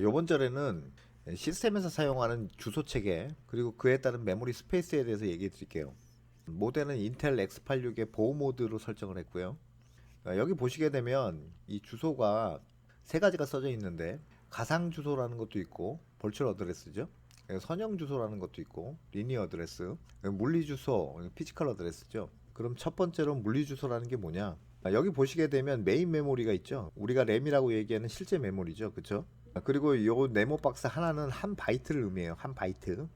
요번 절에는 시스템에서 사용하는 주소 체계 그리고 그에 따른 메모리 스페이스에 대해서 얘기해 드릴게요. 모델은 인텔 X86의 보호 모드로 설정을 했고요. 여기 보시게 되면 이 주소가 세 가지가 써져 있는데 가상 주소라는 것도 있고 벌추얼 어드레스죠. 선형 주소라는 것도 있고 리니어 어드레스, 물리 주소, 피지컬 어드레스죠. 그럼 첫 번째로 물리 주소라는 게 뭐냐? 여기 보시게 되면 메인 메모리가 있죠. 우리가 램이라고 얘기하는 실제 메모리죠. 그쵸? 그리고 요 네모 박스 하나는 한 바이트를 의미해요. 한 바이트.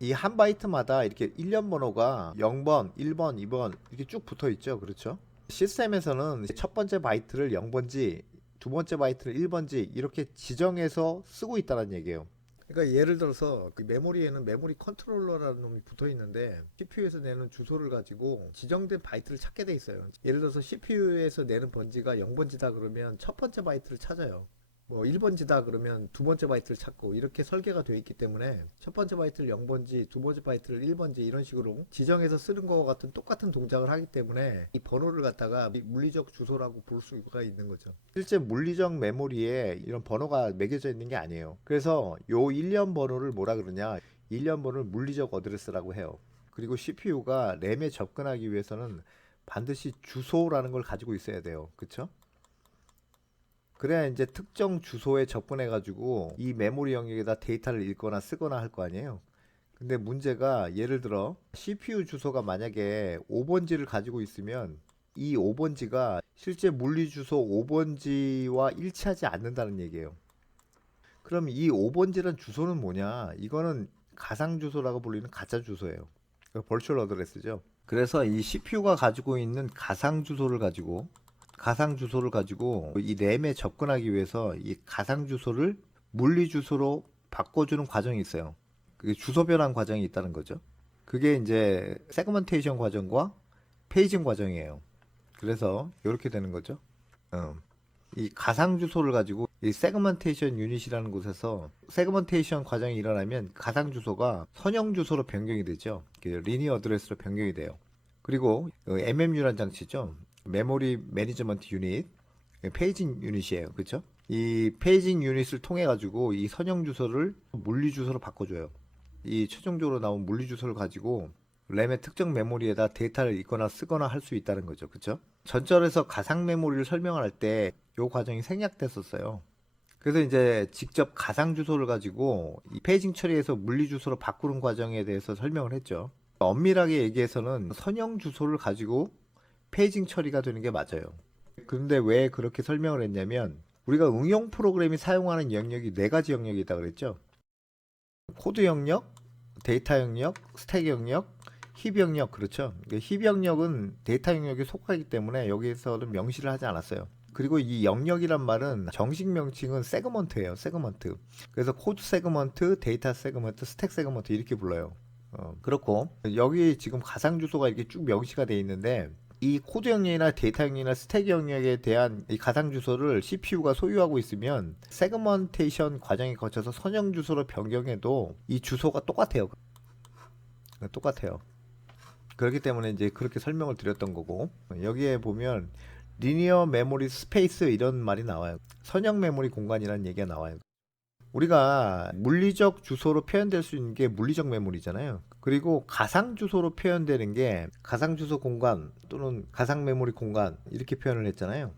이 한 바이트마다 이렇게 일련 번호가 0번, 1번, 2번 이렇게 쭉 붙어 있죠. 그렇죠? 시스템에서는 첫 번째 바이트를 0번지, 두 번째 바이트를 1번지 이렇게 지정해서 쓰고 있다는 얘기예요. 그러니까 예를 들어서 그 메모리에는 메모리 컨트롤러라는 놈이 붙어 있는데 CPU에서 내는 주소를 가지고 지정된 바이트를 찾게 돼 있어요. 예를 들어서 CPU에서 내는 번지가 0번지다 그러면 첫 번째 바이트를 찾아요. 뭐 1번지다 그러면 두 번째 바이트를 찾고 이렇게 설계가 되어 있기 때문에 첫 번째 바이트를 0번지, 두 번째 바이트를 1번지 이런 식으로 지정해서 쓰는 것과 같은 똑같은 동작을 하기 때문에 이 번호를 갖다가 물리적 주소라고 부를 수가 있는 거죠. 실제 물리적 메모리에 이런 번호가 매겨져 있는 게 아니에요. 그래서 요 일련 번호를 뭐라 그러냐? 일련 번호를 물리적 어드레스라고 해요. 그리고 CPU가 램에 접근하기 위해서는 반드시 주소라는 걸 가지고 있어야 돼요. 그쵸? 그래야 이제 특정 주소에 접근해 가지고 이 메모리 영역에다 데이터를 읽거나 쓰거나 할 거 아니에요. 근데 문제가 예를 들어 CPU 주소가 만약에 5번지를 가지고 있으면 이 5번지가 실제 물리 주소 5번지와 일치하지 않는다는 얘기예요. 그럼 이 5번지란 주소는 뭐냐? 이거는 가상 주소라고 불리는 가짜 주소예요. 벌추얼 어드레스죠. 그래서 이 CPU가 가지고 있는 가상 주소를 가지고 이 램에 접근하기 위해서 이 가상 주소를 물리 주소로 바꿔주는 과정이 있어요. 그게 주소 변환 과정이 있다는 거죠. 그게 이제 세그먼테이션 과정과 페이징 과정이에요. 그래서 이렇게 되는 거죠. 이 가상 주소를 가지고 이 세그먼테이션 유닛이라는 곳에서 세그먼테이션 과정이 일어나면 가상 주소가 선형 주소로 변경이 되죠. 리니어 어드레스로 변경이 돼요. 그리고 MMU란 장치죠. 메모리 매니지먼트 유닛, 페이징 유닛이에요. 그렇죠? 이 페이징 유닛을 통해 가지고 이 선형 주소를 물리 주소로 바꿔줘요. 이 최종적으로 나온 물리 주소를 가지고 램의 특정 메모리에다 데이터를 읽거나 쓰거나 할 수 있다는 거죠. 그렇죠? 전절에서 가상 메모리를 설명할 때 이 과정이 생략됐었어요. 그래서 이제 직접 가상 주소를 가지고 이 페이징 처리해서 물리 주소로 바꾸는 과정에 대해서 설명을 했죠. 엄밀하게 얘기해서는 선형 주소를 가지고 페이징 처리가 되는 게 맞아요. 그런데 왜 그렇게 설명을 했냐면 우리가 응용 프로그램이 사용하는 영역이 네 가지 영역이 있다 그랬죠. 코드 영역, 데이터 영역, 스택 영역, 힙 영역. 그렇죠. 힙 영역은 데이터 영역에 속하기 때문에 여기에서는 명시를 하지 않았어요. 그리고 이 영역이란 말은 정식 명칭은 세그먼트예요. 세그먼트. 그래서 코드 세그먼트, 데이터 세그먼트, 스택 세그먼트 이렇게 불러요. 그렇고 여기 지금 가상 주소가 이렇게 쭉 명시가 되어 있는데 이 코드 영역이나 데이터 영역이나 스택 영역에 대한 이 가상 주소를 CPU가 소유하고 있으면 세그먼테이션 과정에 거쳐서 선형 주소로 변경해도 이 주소가 똑같아요. 똑같아요. 그렇기 때문에 이제 그렇게 설명을 드렸던 거고 여기에 보면 리니어 메모리 스페이스 이런 말이 나와요. 선형 메모리 공간이라는 얘기가 나와요. 우리가 물리적 주소로 표현될 수 있는 게 물리적 메모리잖아요. 그리고 가상 주소로 표현되는 게 가상 주소 공간 또는 가상 메모리 공간 이렇게 표현을 했잖아요.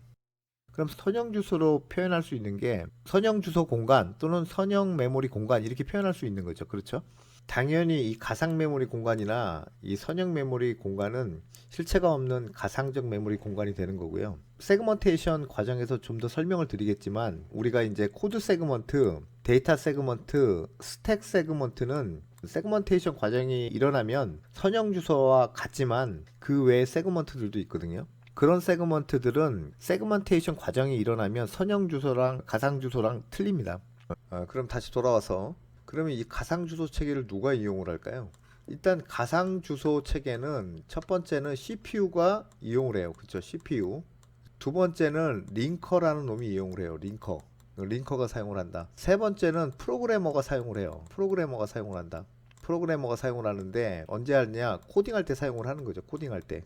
그럼 선형 주소로 표현할 수 있는 게 선형 주소 공간 또는 선형 메모리 공간 이렇게 표현할 수 있는 거죠. 그렇죠? 당연히 이 가상 메모리 공간이나 이 선형 메모리 공간은 실체가 없는 가상적 메모리 공간이 되는 거고요. 세그먼테이션 과정에서 좀 더 설명을 드리겠지만 우리가 이제 코드 세그먼트, 데이터 세그먼트, 스택 세그먼트는 세그먼테이션 과정이 일어나면 선형 주소와 같지만 그 외에 세그먼트들도 있거든요. 그런 세그먼트들은 세그먼테이션 과정이 일어나면 선형 주소랑 가상 주소랑 틀립니다. 그럼 다시 돌아와서 그러면 이 가상 주소 체계를 누가 이용을 할까요? 일단 가상 주소 체계는 첫 번째는 CPU가 이용을 해요. 그쵸? CPU. 두 번째는 링커라는 놈이 이용을 해요. 링커가 사용을 한다. 세 번째는 프로그래머가 사용을 해요. 프로그래머가 사용을 한다. 프로그래머가 사용을 하는데 언제 하느냐? 코딩할 때 사용을 하는 거죠. 코딩할 때.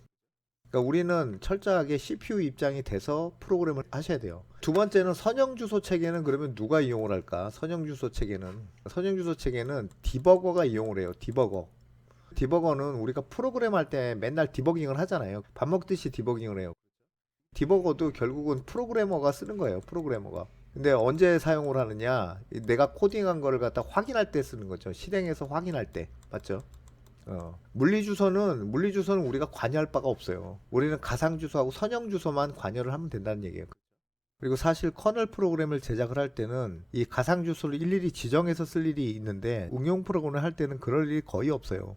그러니까 우리는 철저하게 CPU 입장이 돼서 프로그램을 하셔야 돼요. 두 번째는 선형 주소 체계는 그러면 누가 이용을 할까? 선형 주소 체계는 디버거가 이용을 해요. 디버거는 우리가 프로그램 할 때 맨날 디버깅을 하잖아요. 밥 먹듯이 디버깅을 해요. 디버거도 결국은 프로그래머가 쓰는 거예요. 프로그래머가. 근데 언제 사용을 하느냐? 내가 코딩한 거를 갖다 확인할 때 쓰는 거죠. 실행해서 확인할 때. 맞죠? 물리주소는 우리가 관여할 바가 없어요. 우리는 가상주소하고 선형주소만 관여를 하면 된다는 얘기예요. 그리고 사실 커널 프로그램을 제작을 할 때는 이 가상주소를 일일이 지정해서 쓸 일이 있는데 응용 프로그램을 할 때는 그럴 일이 거의 없어요.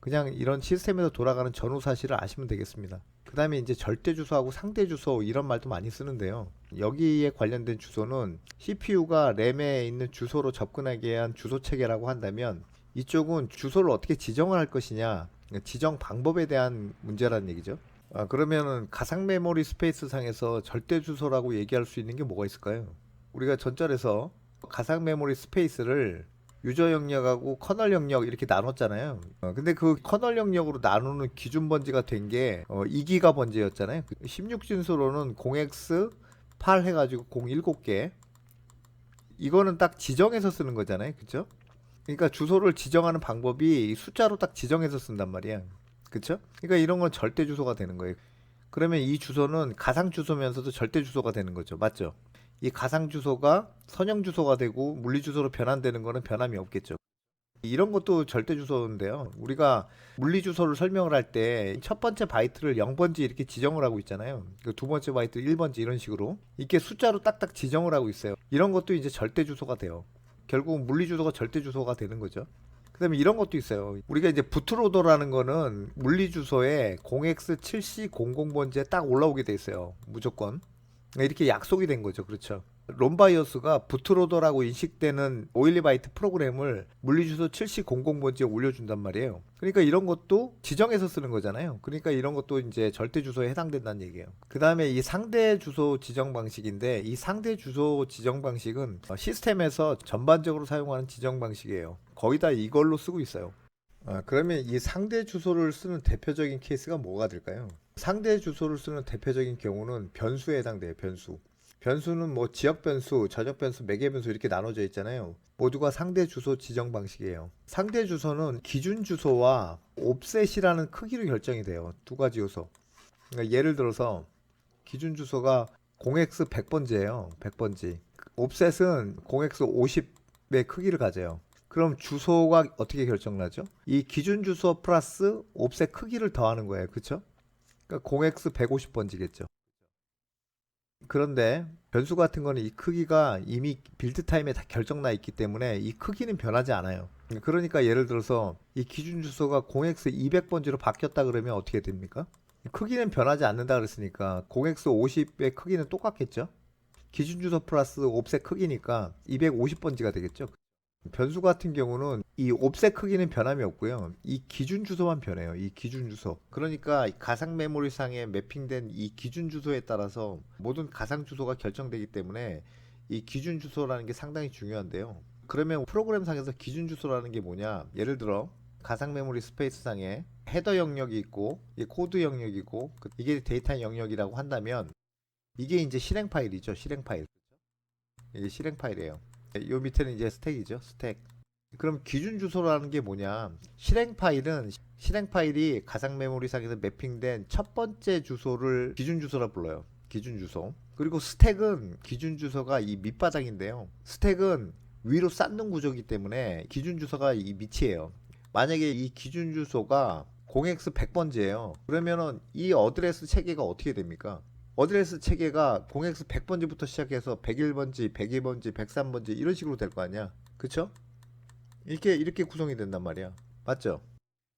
그냥 이런 시스템에서 돌아가는 전후 사실을 아시면 되겠습니다. 그 다음에 이제 절대 주소하고 상대 주소 이런 말도 많이 쓰는데요. 여기에 관련된 주소는 CPU가 램에 있는 주소로 접근하게 한 주소 체계라고 한다면 이쪽은 주소를 어떻게 지정을 할 것이냐, 지정 방법에 대한 문제라는 얘기죠. 그러면은 가상 메모리 스페이스 상에서 절대 주소라고 얘기할 수 있는 게 뭐가 있을까요? 우리가 전절에서 가상 메모리 스페이스를 유저 영역하고 커널 영역 이렇게 나눴잖아요. 근데 그 커널 영역으로 나누는 기준 번지가 된 게 2기가 번지였잖아요. 16진수로는 0x8 해가지고 07개. 이거는 딱 지정해서 쓰는 거잖아요. 그쵸? 그러니까 주소를 지정하는 방법이 숫자로 딱 지정해서 쓴단 말이야. 그쵸? 그러니까 이런 건 절대 주소가 되는 거예요. 그러면 이 주소는 가상 주소면서도 절대 주소가 되는 거죠. 맞죠? 이 가상 주소가 선형 주소가 되고 물리 주소로 변환되는 거는 변함이 없겠죠. 이런 것도 절대 주소인데요. 우리가 물리 주소를 설명을 할 때 첫 번째 바이트를 0번지 이렇게 지정을 하고 있잖아요. 두 번째 바이트 1번지 이런 식으로 이렇게 숫자로 딱딱 지정을 하고 있어요. 이런 것도 이제 절대 주소가 돼요. 결국 물리 주소가 절대 주소가 되는 거죠. 그다음에 이런 것도 있어요. 우리가 이제 부트로더라는 거는 물리 주소에 0x7c00번지에 딱 올라오게 돼 있어요. 무조건. 이렇게 약속이 된 거죠. 그렇죠. 롬바이어스가 부트로더라고 인식되는 512바이트 프로그램을 물리주소 7000번지에 올려준단 말이에요. 그러니까 이런 것도 지정해서 쓰는 거잖아요. 그러니까 이런 것도 이제 절대 주소에 해당된다는 얘기예요. 그 다음에 이 상대 주소 지정 방식인데 이 상대 주소 지정 방식은 시스템에서 전반적으로 사용하는 지정 방식이에요. 거의 다 이걸로 쓰고 있어요. 그러면 이 상대 주소를 쓰는 대표적인 케이스가 뭐가 될까요? 상대 주소를 쓰는 대표적인 경우는 변수에 해당돼요. 변수는 뭐 지역 변수, 전역 변수, 매개 변수 이렇게 나눠져 있잖아요. 모두가 상대 주소 지정 방식이에요. 상대 주소는 기준 주소와 옵셋이라는 크기로 결정이 돼요. 두 가지 요소. 그러니까 예를 들어서 기준 주소가 0x100번지예요. 100번지. 옵셋은 0x50의 크기를 가져요. 그럼 주소가 어떻게 결정나죠? 이 기준 주소 플러스 옵셋 크기를 더하는 거예요. 그쵸? 그러니까 0x150번지겠죠. 그런데 변수 같은 거는 이 크기가 이미 빌드 타임에 다 결정나 있기 때문에 이 크기는 변하지 않아요. 그러니까 예를 들어서 이 기준 주소가 0x200번지로 바뀌었다 그러면 어떻게 됩니까? 크기는 변하지 않는다 그랬으니까 0x50의 크기는 똑같겠죠? 기준 주소 플러스 옵셋 크기니까 250번지가 되겠죠? 변수 같은 경우는 이 옵셋 크기는 변함이 없고요. 이 기준 주소만 변해요. 이 기준 주소. 그러니까 가상 메모리 상에 매핑된 이 기준 주소에 따라서 모든 가상 주소가 결정되기 때문에 이 기준 주소라는 게 상당히 중요한데요. 그러면 프로그램 상에서 기준 주소라는 게 뭐냐? 예를 들어 가상 메모리 스페이스 상에 헤더 영역이 있고 이 코드 영역이고 이게 데이터 영역이라고 한다면 이게 이제 실행 파일이죠. 실행 파일. 이게 실행 파일이에요. 요 밑에는 이제 스택이죠. 스택. 그럼 기준 주소라는 게 뭐냐? 실행 파일이 가상 메모리상에서 매핑된 첫 번째 주소를 기준 주소라 불러요. 기준 주소. 그리고 스택은 기준 주소가 이 밑바닥인데요. 스택은 위로 쌓는 구조이기 때문에 기준 주소가 이 밑이에요. 만약에 이 기준 주소가 0x100번지예요. 그러면은 이 어드레스 체계가 어떻게 됩니까? 어드레스 체계가 0x 100번지부터 시작해서 101번지, 102번지, 103번지 이런 식으로 될 거 아니야. 그쵸? 이렇게 구성이 된단 말이야. 맞죠?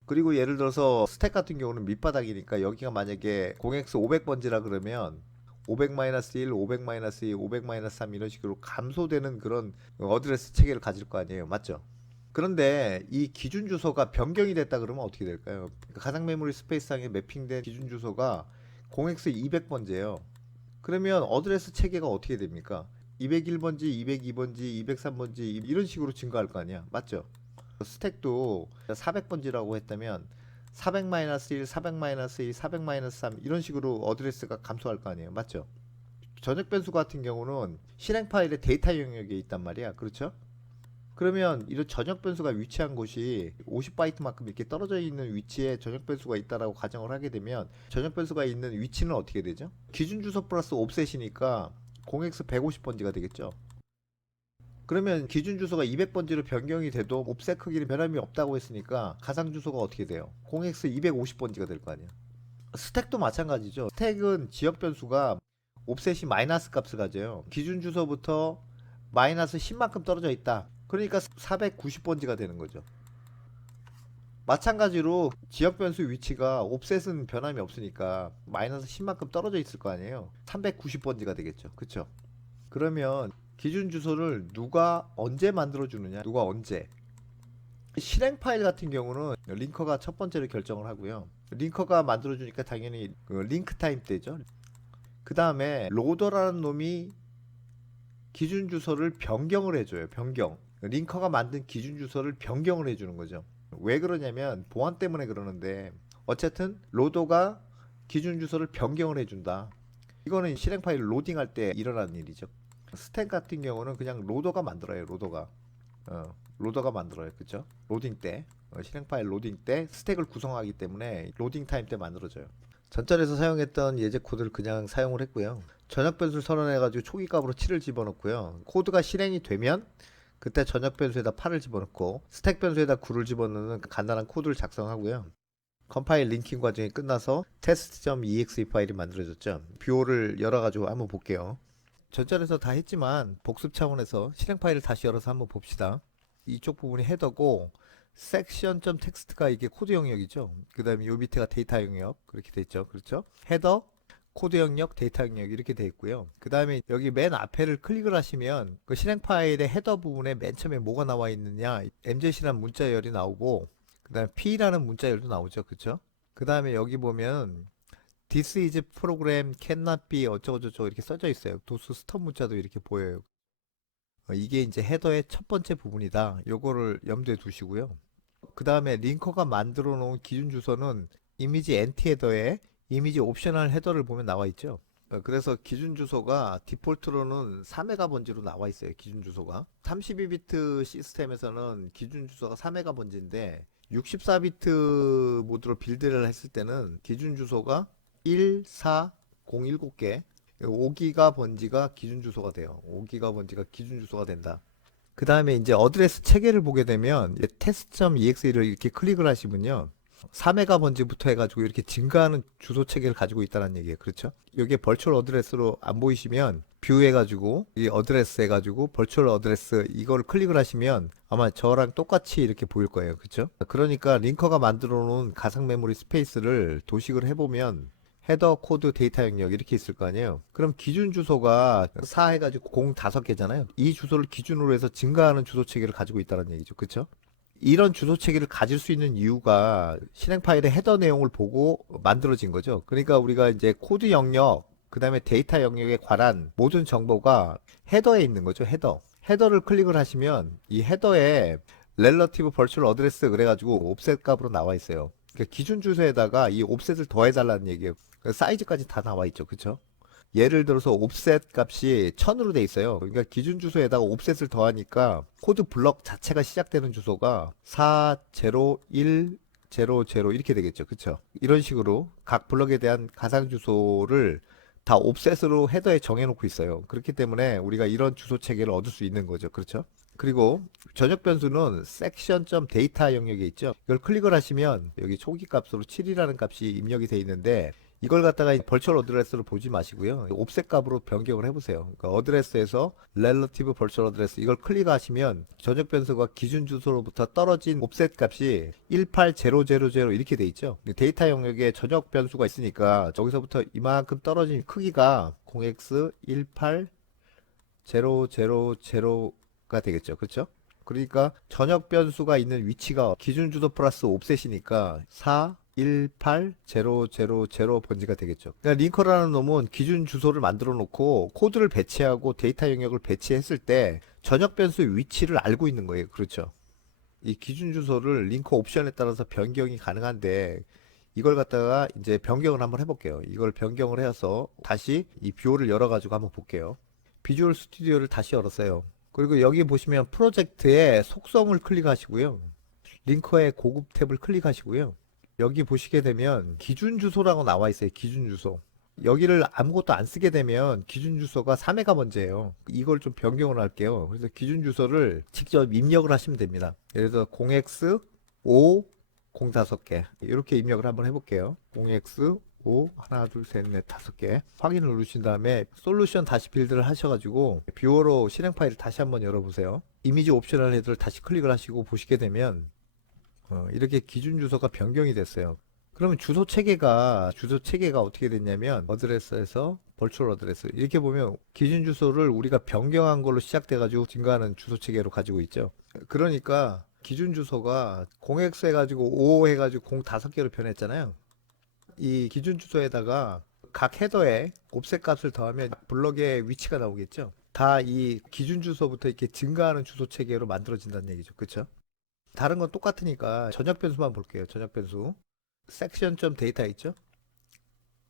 그리고 예를 들어서 스택 같은 경우는 밑바닥이니까 여기가 만약에 0x 500번지라 그러면 500-1, 500-2, 500-3 이런 식으로 감소되는 그런 어드레스 체계를 가질 거 아니에요. 맞죠? 그런데 이 기준 주소가 변경이 됐다 그러면 어떻게 될까요? 가상 메모리 스페이스상에 매핑된 기준 주소가 0x200번지예요. 그러면 어드레스 체계가 어떻게 됩니까? 201번지, 202번지, 203번지 이런 식으로 증가할 거 아니야. 맞죠? 스택도 400번지라고 했다면 400-1, 400-2, 400-3 이런 식으로 어드레스가 감소할 거 아니에요. 맞죠? 전역 변수 같은 경우는 실행 파일의 데이터 영역에 있단 말이야. 그렇죠? 그러면 이런 전역 변수가 위치한 곳이 50바이트만큼 이렇게 떨어져 있는 위치에 전역 변수가 있다라고 가정을 하게 되면 전역 변수가 있는 위치는 어떻게 되죠? 기준 주소 플러스 옵셋이니까 0x150번지가 되겠죠. 그러면 기준 주소가 200번지로 변경이 돼도 옵셋 크기는 변함이 없다고 했으니까 가상 주소가 어떻게 돼요? 0x250번지가 될 거 아니야. 스택도 마찬가지죠. 스택은 지역 변수가 옵셋이 마이너스 값을 가져요. 기준 주소부터 마이너스 10만큼 떨어져 있다. 그러니까 490번지가 되는 거죠. 마찬가지로 지역 변수 위치가 옵셋은 변함이 없으니까 마이너스 10만큼 떨어져 있을 거 아니에요. 390번지가 되겠죠. 그쵸? 그러면 기준 주소를 누가 언제 만들어 주느냐, 누가 언제. 실행 파일 같은 경우는 링커가 첫 번째로 결정을 하고요. 링커가 만들어 주니까 당연히 그 링크 타임 때죠. 그 다음에 로더라는 놈이 기준 주소를 변경을 해줘요. 변경. 링커가 만든 기준 주소를 변경을 해주는 거죠. 왜 그러냐면 보안 때문에 그러는데, 어쨌든 로더가 기준 주소를 변경을 해준다. 이거는 실행 파일 로딩할 때 일어나는 일이죠. 스택 같은 경우는 그냥 로더가 만들어요. 로더가 만들어요. 그쵸? 로딩 때, 실행 파일 로딩 때 스택을 구성하기 때문에 로딩 타임 때 만들어져요. 전전에서 사용했던 예제 코드를 그냥 사용을 했고요. 전역 변수를 선언해가지고 초기 값으로 7을 집어넣고요. 코드가 실행이 되면 그때 전역 변수에다 8을 집어넣고 스택 변수에다 9를 집어넣는 간단한 코드를 작성하고요. 컴파일 링킹 과정이 끝나서 test.exe 파일이 만들어졌죠. 뷰호를 열어가지고 한번 볼게요. 전전에서 다 했지만 복습 차원에서 실행 파일을 다시 열어서 한번 봅시다. 이쪽 부분이 헤더고 section.txt가 이게 코드 영역이죠. 그 다음에 요 밑에가 데이터 영역 그렇게 돼 있죠. 그렇죠? 헤더, 코드 영역, 데이터 영역 이렇게 돼 있고요. 그 다음에 여기 맨 앞에를 클릭을 하시면 그 실행 파일의 헤더 부분에 맨 처음에 뭐가 나와 있느냐, mz라는 문자열이 나오고 그 다음에 p라는 문자열도 나오죠. 그렇죠? 그 다음에 여기 보면 this is program cannot be 어쩌고저쩌고 이렇게 써져 있어요. 도스 스톱 문자도 이렇게 보여요. 이게 이제 헤더의 첫 번째 부분이다. 요거를 염두에 두시고요. 그 다음에 링커가 만들어 놓은 기준 주소는 이미지 엔티 헤더에 이미지 옵셔널 헤더를 보면 나와 있죠. 그래서 기준 주소가 디폴트로는 4메가 번지로 나와 있어요. 기준 주소가 32비트 시스템에서는 기준 주소가 4메가 번지인데 64비트 모드로 빌드를 했을 때는 기준 주소가 14017개 5기가 번지가 기준 주소가 돼요. 5기가 번지가 기준 주소가 된다. 그 다음에 이제 어드레스 체계를 보게 되면 test.exe를 이렇게 클릭을 하시면요. 4메가 번지부터 해가지고 이렇게 증가하는 주소 체계를 가지고 있다는 얘기예요. 그렇죠? 이게 벌추얼 어드레스로 안 보이시면 뷰 해가지고 이 어드레스 해가지고 벌추얼 어드레스 이걸 클릭을 하시면 아마 저랑 똑같이 이렇게 보일 거예요. 그렇죠? 그러니까 링커가 만들어 놓은 가상 메모리 스페이스를 도식을 해보면 헤더, 코드, 데이터 영역 이렇게 있을 거 아니에요. 그럼 기준 주소가 4 해가지고 05개잖아요. 이 주소를 기준으로 해서 증가하는 주소 체계를 가지고 있다는 얘기죠. 그쵸? 이런 주소 체계를 가질 수 있는 이유가 실행 파일의 헤더 내용을 보고 만들어진 거죠. 그러니까 우리가 이제 코드 영역, 그 다음에 데이터 영역에 관한 모든 정보가 헤더에 있는 거죠. 헤더를 클릭을 하시면 이 헤더에 relative virtual address 그래가지고 옵셋 값으로 나와 있어요. 그러니까 기준 주소에다가 이 옵셋을 더해달라는 얘기예요. 사이즈까지 다 나와 있죠. 그쵸? 예를 들어서 옵셋 값이 1000으로 돼 있어요. 그러니까 기준 주소에다가 옵셋을 더하니까 코드 블럭 자체가 시작되는 주소가 40100 이렇게 되겠죠. 그쵸? 이런 식으로 각 블럭에 대한 가상 주소를 다 옵셋으로 헤더에 정해놓고 있어요. 그렇기 때문에 우리가 이런 주소 체계를 얻을 수 있는 거죠. 그렇죠? 그리고 전역 변수는 section.data 영역에 있죠. 이걸 클릭을 하시면 여기 초기 값으로 7이라는 값이 입력이 돼 있는데 이걸 갖다가 벌추얼 어드레스로 보지 마시고요. 옵셋 값으로 변경을 해보세요. 그러니까 어드레스에서 relative virtual address 이걸 클릭하시면 전역 변수가 기준 주소로부터 떨어진 옵셋 값이 18000 이렇게 돼 있죠. 데이터 영역에 전역 변수가 있으니까 저기서부터 이만큼 떨어진 크기가 0x18000가 되겠죠. 그렇죠? 그러니까 전역 변수가 있는 위치가 기준 주소 플러스 옵셋이니까 18000 번지가 되겠죠. 그러니까 링커라는 놈은 기준 주소를 만들어 놓고 코드를 배치하고 데이터 영역을 배치했을 때 전역 변수의 위치를 알고 있는 거예요. 그렇죠. 이 기준 주소를 링크 옵션에 따라서 변경이 가능한데 이걸 갖다가 이제 변경을 한번 해볼게요. 이걸 변경을 해서 다시 이 뷰어를 열어가지고 한번 볼게요. 비주얼 스튜디오를 다시 열었어요. 그리고 여기 보시면 프로젝트의 속성을 클릭하시고요. 링커의 고급 탭을 클릭하시고요. 여기 보시게 되면 기준 주소라고 나와 있어요. 기준 주소. 여기를 아무것도 안 쓰게 되면 기준 주소가 3회가 먼저예요. 이걸 좀 변경을 할게요. 그래서 기준 주소를 직접 입력을 하시면 됩니다. 예를 들어서 0x 5 05개 이렇게 입력을 한번 해볼게요. 0x 5 하나 둘 셋 넷 5개 확인을 누르신 다음에 솔루션 다시 빌드를 하셔가지고 뷰어로 실행 파일을 다시 한번 열어보세요. 이미지 옵셔널 헤드를 다시 클릭을 하시고 보시게 되면 이렇게 기준 주소가 변경이 됐어요. 그러면 주소 체계가 어떻게 됐냐면 어드레스에서 벌추얼 어드레스 이렇게 보면 기준 주소를 우리가 변경한 걸로 시작돼 가지고 증가하는 주소 체계로 가지고 있죠. 그러니까 기준 주소가 0x 해가지고 5 해가지고 05개로 변했잖아요. 이 기준 주소에다가 각 헤더에 옵셋 값을 더하면 블럭의 위치가 나오겠죠. 다 이 기준 주소부터 이렇게 증가하는 주소 체계로 만들어진다는 얘기죠. 그렇죠? 다른 건 똑같으니까 전역 변수만 볼게요. 전역 변수. 섹션 데이터 있죠?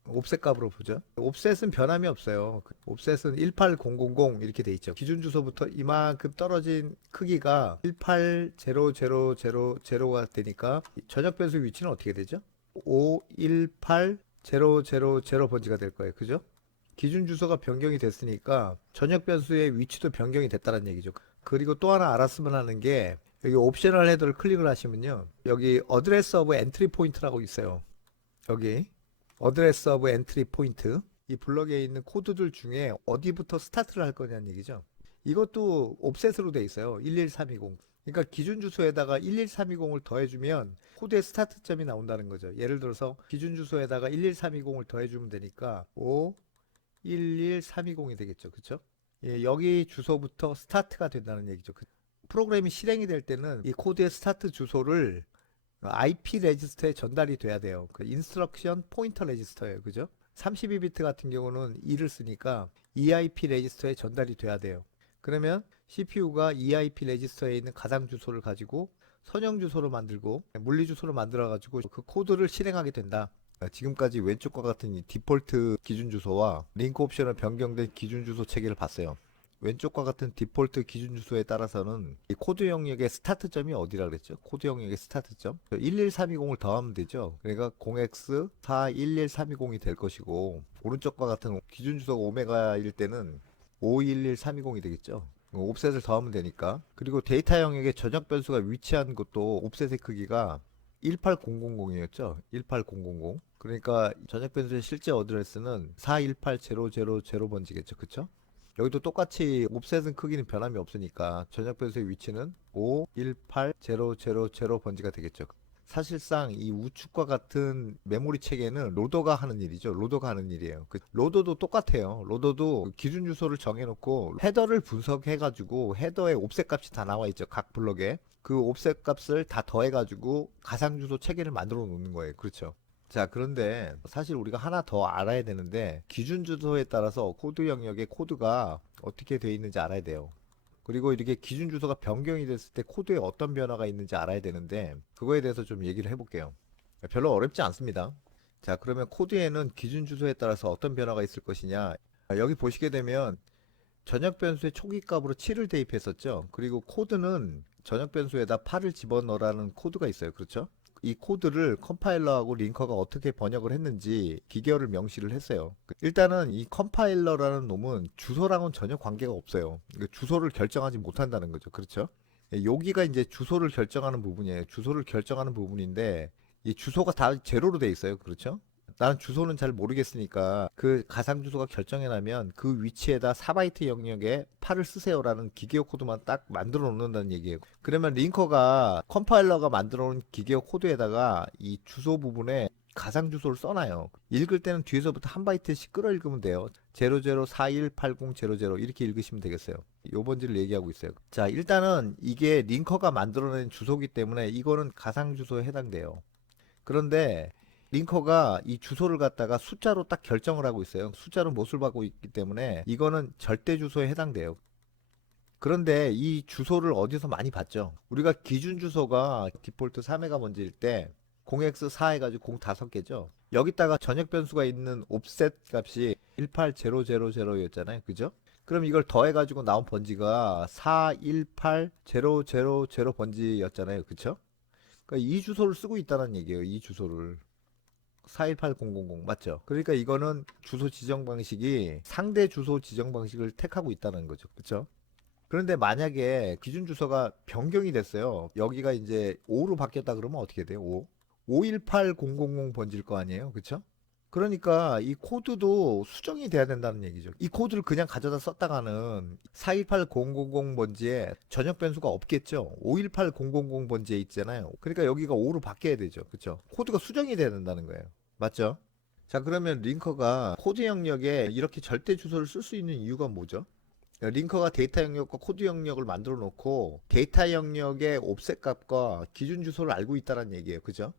옵셋 값으로 보죠. 옵셋은 변함이 없어요. 옵셋은 18000 이렇게 돼 있죠. 기준 주소부터 이만큼 떨어진 크기가 1800000가 되니까 전역 변수 위치는 어떻게 되죠? 518000 번지가 될 거예요. 그죠? 기준 주소가 변경이 됐으니까 전역 변수의 위치도 변경이 됐다는 얘기죠. 그리고 또 하나 알았으면 하는 게 여기 옵셔널 헤더를 클릭을 하시면요. 여기 어드레스 오브 엔트리 포인트라고 있어요. 여기 어드레스 오브 엔트리 포인트 이 블럭에 있는 코드들 중에 어디부터 스타트를 할 거냐는 얘기죠. 이것도 옵셋으로 돼 있어요. 11320. 그러니까 기준 주소에다가 11320을 더해주면 코드의 스타트점이 나온다는 거죠. 예를 들어서 기준 주소에다가 11320을 더해주면 되니까 511320이 되겠죠. 그쵸? 예, 여기 주소부터 스타트가 된다는 얘기죠. 프로그램이 실행이 될 때는 이 코드의 스타트 주소를 IP 레지스터에 전달이 돼야 돼요. 그 인스트럭션 포인터 레지스터예요. 그죠? 32비트 같은 경우는 2를 쓰니까 EIP 레지스터에 전달이 돼야 돼요. 그러면 CPU가 EIP 레지스터에 있는 가상 주소를 가지고 선형 주소로 만들고 물리 주소로 만들어 가지고 그 코드를 실행하게 된다. 지금까지 왼쪽과 같은 이 디폴트 기준 주소와 링크 옵션을 변경된 기준 주소 체계를 봤어요. 왼쪽과 같은 디폴트 기준 주소에 따라서는 이 코드 영역의 스타트점이 어디라 그랬죠? 코드 영역의 스타트점 11320을 더하면 되죠. 그러니까 0x411320이 될 것이고 오른쪽과 같은 기준 주소가 오메가일 때는 511320이 되겠죠. 옵셋을 더하면 되니까. 그리고 데이터 영역의 전역 변수가 위치한 것도 옵셋의 크기가 18000이었죠. 18000. 그러니까 전역 변수의 실제 어드레스는 418000번지겠죠. 그쵸? 여기도 똑같이 옵셋은 크기는 변함이 없으니까 전역 변수의 위치는 518000 번지가 되겠죠. 사실상 이 우측과 같은 메모리 체계는 로더가 하는 일이죠. 로더가 하는 일이에요. 로더도 똑같아요. 로더도 기준 주소를 정해놓고 헤더를 분석해가지고 헤더에 옵셋 값이 다 나와 있죠. 각 블럭에. 그 옵셋 값을 다 더해가지고 가상 주소 체계를 만들어 놓는 거예요. 그렇죠. 자, 그런데 사실 우리가 하나 더 알아야 되는데 기준 주소에 따라서 코드 영역의 코드가 어떻게 되어 있는지 알아야 돼요. 그리고 이렇게 기준 주소가 변경이 됐을 때 코드에 어떤 변화가 있는지 알아야 되는데 그거에 대해서 좀 얘기를 해볼게요. 별로 어렵지 않습니다. 자, 그러면 코드에는 기준 주소에 따라서 어떤 변화가 있을 것이냐. 여기 보시게 되면 전역 변수의 초기 값으로 7을 대입했었죠. 그리고 코드는 전역 변수에다 8을 집어넣으라는 코드가 있어요. 그렇죠? 이 코드를 컴파일러하고 링커가 어떻게 번역을 했는지 기계어를 명시를 했어요. 일단은 이 컴파일러라는 놈은 주소랑은 전혀 관계가 없어요. 주소를 결정하지 못한다는 거죠. 그렇죠? 여기가 이제 주소를 결정하는 부분이에요. 주소를 결정하는 부분인데 이 주소가 다 제로로 돼 있어요. 그렇죠? 나는 주소는 잘 모르겠으니까 그 가상 주소가 결정해 놔면 그 위치에다 4바이트 영역에 8을 쓰세요라는 기계어 코드만 딱 만들어 놓는다는 얘기예요. 그러면 링커가 컴파일러가 만들어 놓은 기계어 코드에다가 이 주소 부분에 가상 주소를 써놔요. 읽을 때는 뒤에서부터 한 바이트씩 끌어 읽으면 돼요. 00418000 이렇게 읽으시면 되겠어요. 요 번지를 얘기하고 있어요. 자, 일단은 이게 링커가 만들어낸 주소기 때문에 이거는 가상 주소에 해당돼요. 그런데 링커가 이 주소를 갖다가 숫자로 딱 결정을 하고 있어요. 숫자로 못을 받고 있기 때문에 이거는 절대 주소에 해당돼요. 그런데 이 주소를 어디서 많이 봤죠? 우리가 기준 주소가 디폴트 3회가 먼저일 때 0x4 해가지고 0 5개죠. 여기다가 전역 변수가 있는 옵셋 값이 18000였잖아요. 그죠? 그럼 이걸 더해가지고 나온 번지가 418000 번지였잖아요. 그쵸? 그러니까 이 주소를 쓰고 있다는 얘기예요. 이 주소를. 418000 맞죠? 그러니까 이거는 주소 지정 방식이 상대 주소 지정 방식을 택하고 있다는 거죠. 그쵸? 그런데 만약에 기준 주소가 변경이 됐어요. 여기가 이제 5로 바뀌었다 그러면 어떻게 돼요? 5. 518000 번질 거 아니에요? 그쵸? 그러니까 이 코드도 수정이 돼야 된다는 얘기죠. 이 코드를 그냥 가져다 썼다가는 418000 번지에 전역 변수가 없겠죠. 518000 번지에 있잖아요. 그러니까 여기가 5로 바뀌어야 되죠. 그쵸? 코드가 수정이 돼야 된다는 거예요. 맞죠? 자, 그러면 링커가 코드 영역에 이렇게 절대 주소를 쓸 수 있는 이유가 뭐죠? 링커가 데이터 영역과 코드 영역을 만들어 놓고 데이터 영역의 옵셋 값과 기준 주소를 알고 있다는 얘기예요. 그죠?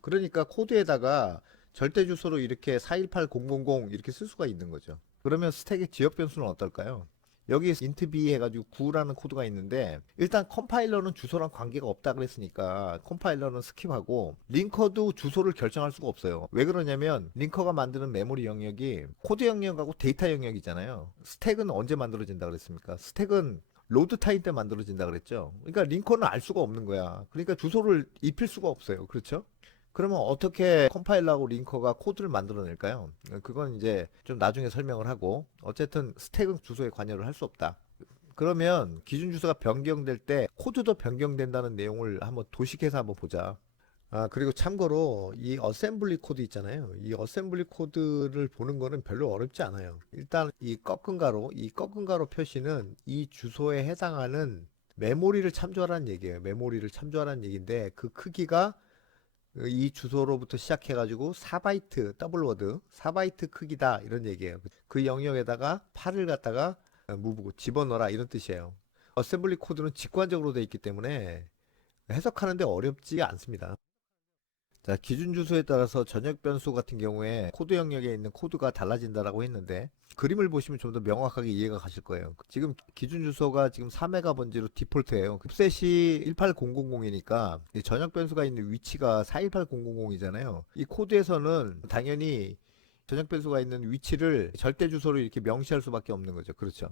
그러니까 코드에다가 절대 주소로 이렇게 418000 이렇게 쓸 수가 있는 거죠. 그러면 스택의 지역 변수는 어떨까요? 여기 int b 해가지고 9라는 코드가 있는데 일단 컴파일러는 주소랑 관계가 없다 그랬으니까 컴파일러는 스킵하고 링커도 주소를 결정할 수가 없어요. 왜 그러냐면 링커가 만드는 메모리 영역이 코드 영역하고 데이터 영역이잖아요. 스택은 언제 만들어진다 그랬습니까? 스택은 로드 타임 때 만들어진다 그랬죠. 그러니까 링커는 알 수가 없는 거야. 그러니까 주소를 입힐 수가 없어요. 그렇죠? 그러면 어떻게 컴파일러하고 링커가 코드를 만들어낼까요? 그건 이제 좀 나중에 설명을 하고 어쨌든 스택은 주소에 관여를 할 수 없다. 그러면 기준 주소가 변경될 때 코드도 변경된다는 내용을 한번 도식해서 한번 보자. 아, 그리고 참고로 이 어셈블리 코드 있잖아요. 이 어셈블리 코드를 보는 거는 별로 어렵지 않아요. 일단 이 꺾은 가로 표시는 이 주소에 해당하는 메모리를 참조하라는 얘기예요. 메모리를 참조하라는 얘기인데 그 크기가 이 주소로부터 시작해가지고 4바이트 더블워드 4바이트 크기다 이런 얘기예요. 그 영역에다가 8을 갖다가 무브 집어넣어라 이런 뜻이에요. 어셈블리 코드는 직관적으로 되어 있기 때문에 해석하는데 어렵지 않습니다. 자, 기준 주소에 따라서 전역 변수 같은 경우에 코드 영역에 있는 코드가 달라진다라고 했는데 그림을 보시면 좀 더 명확하게 이해가 가실 거예요. 지금 기준 주소가 지금 3메가 번지로 디폴트예요. 옵셋이 18000이니까 전역 변수가 있는 위치가 418000이잖아요. 이 코드에서는 당연히 전역 변수가 있는 위치를 절대 주소로 이렇게 명시할 수밖에 없는 거죠. 그렇죠.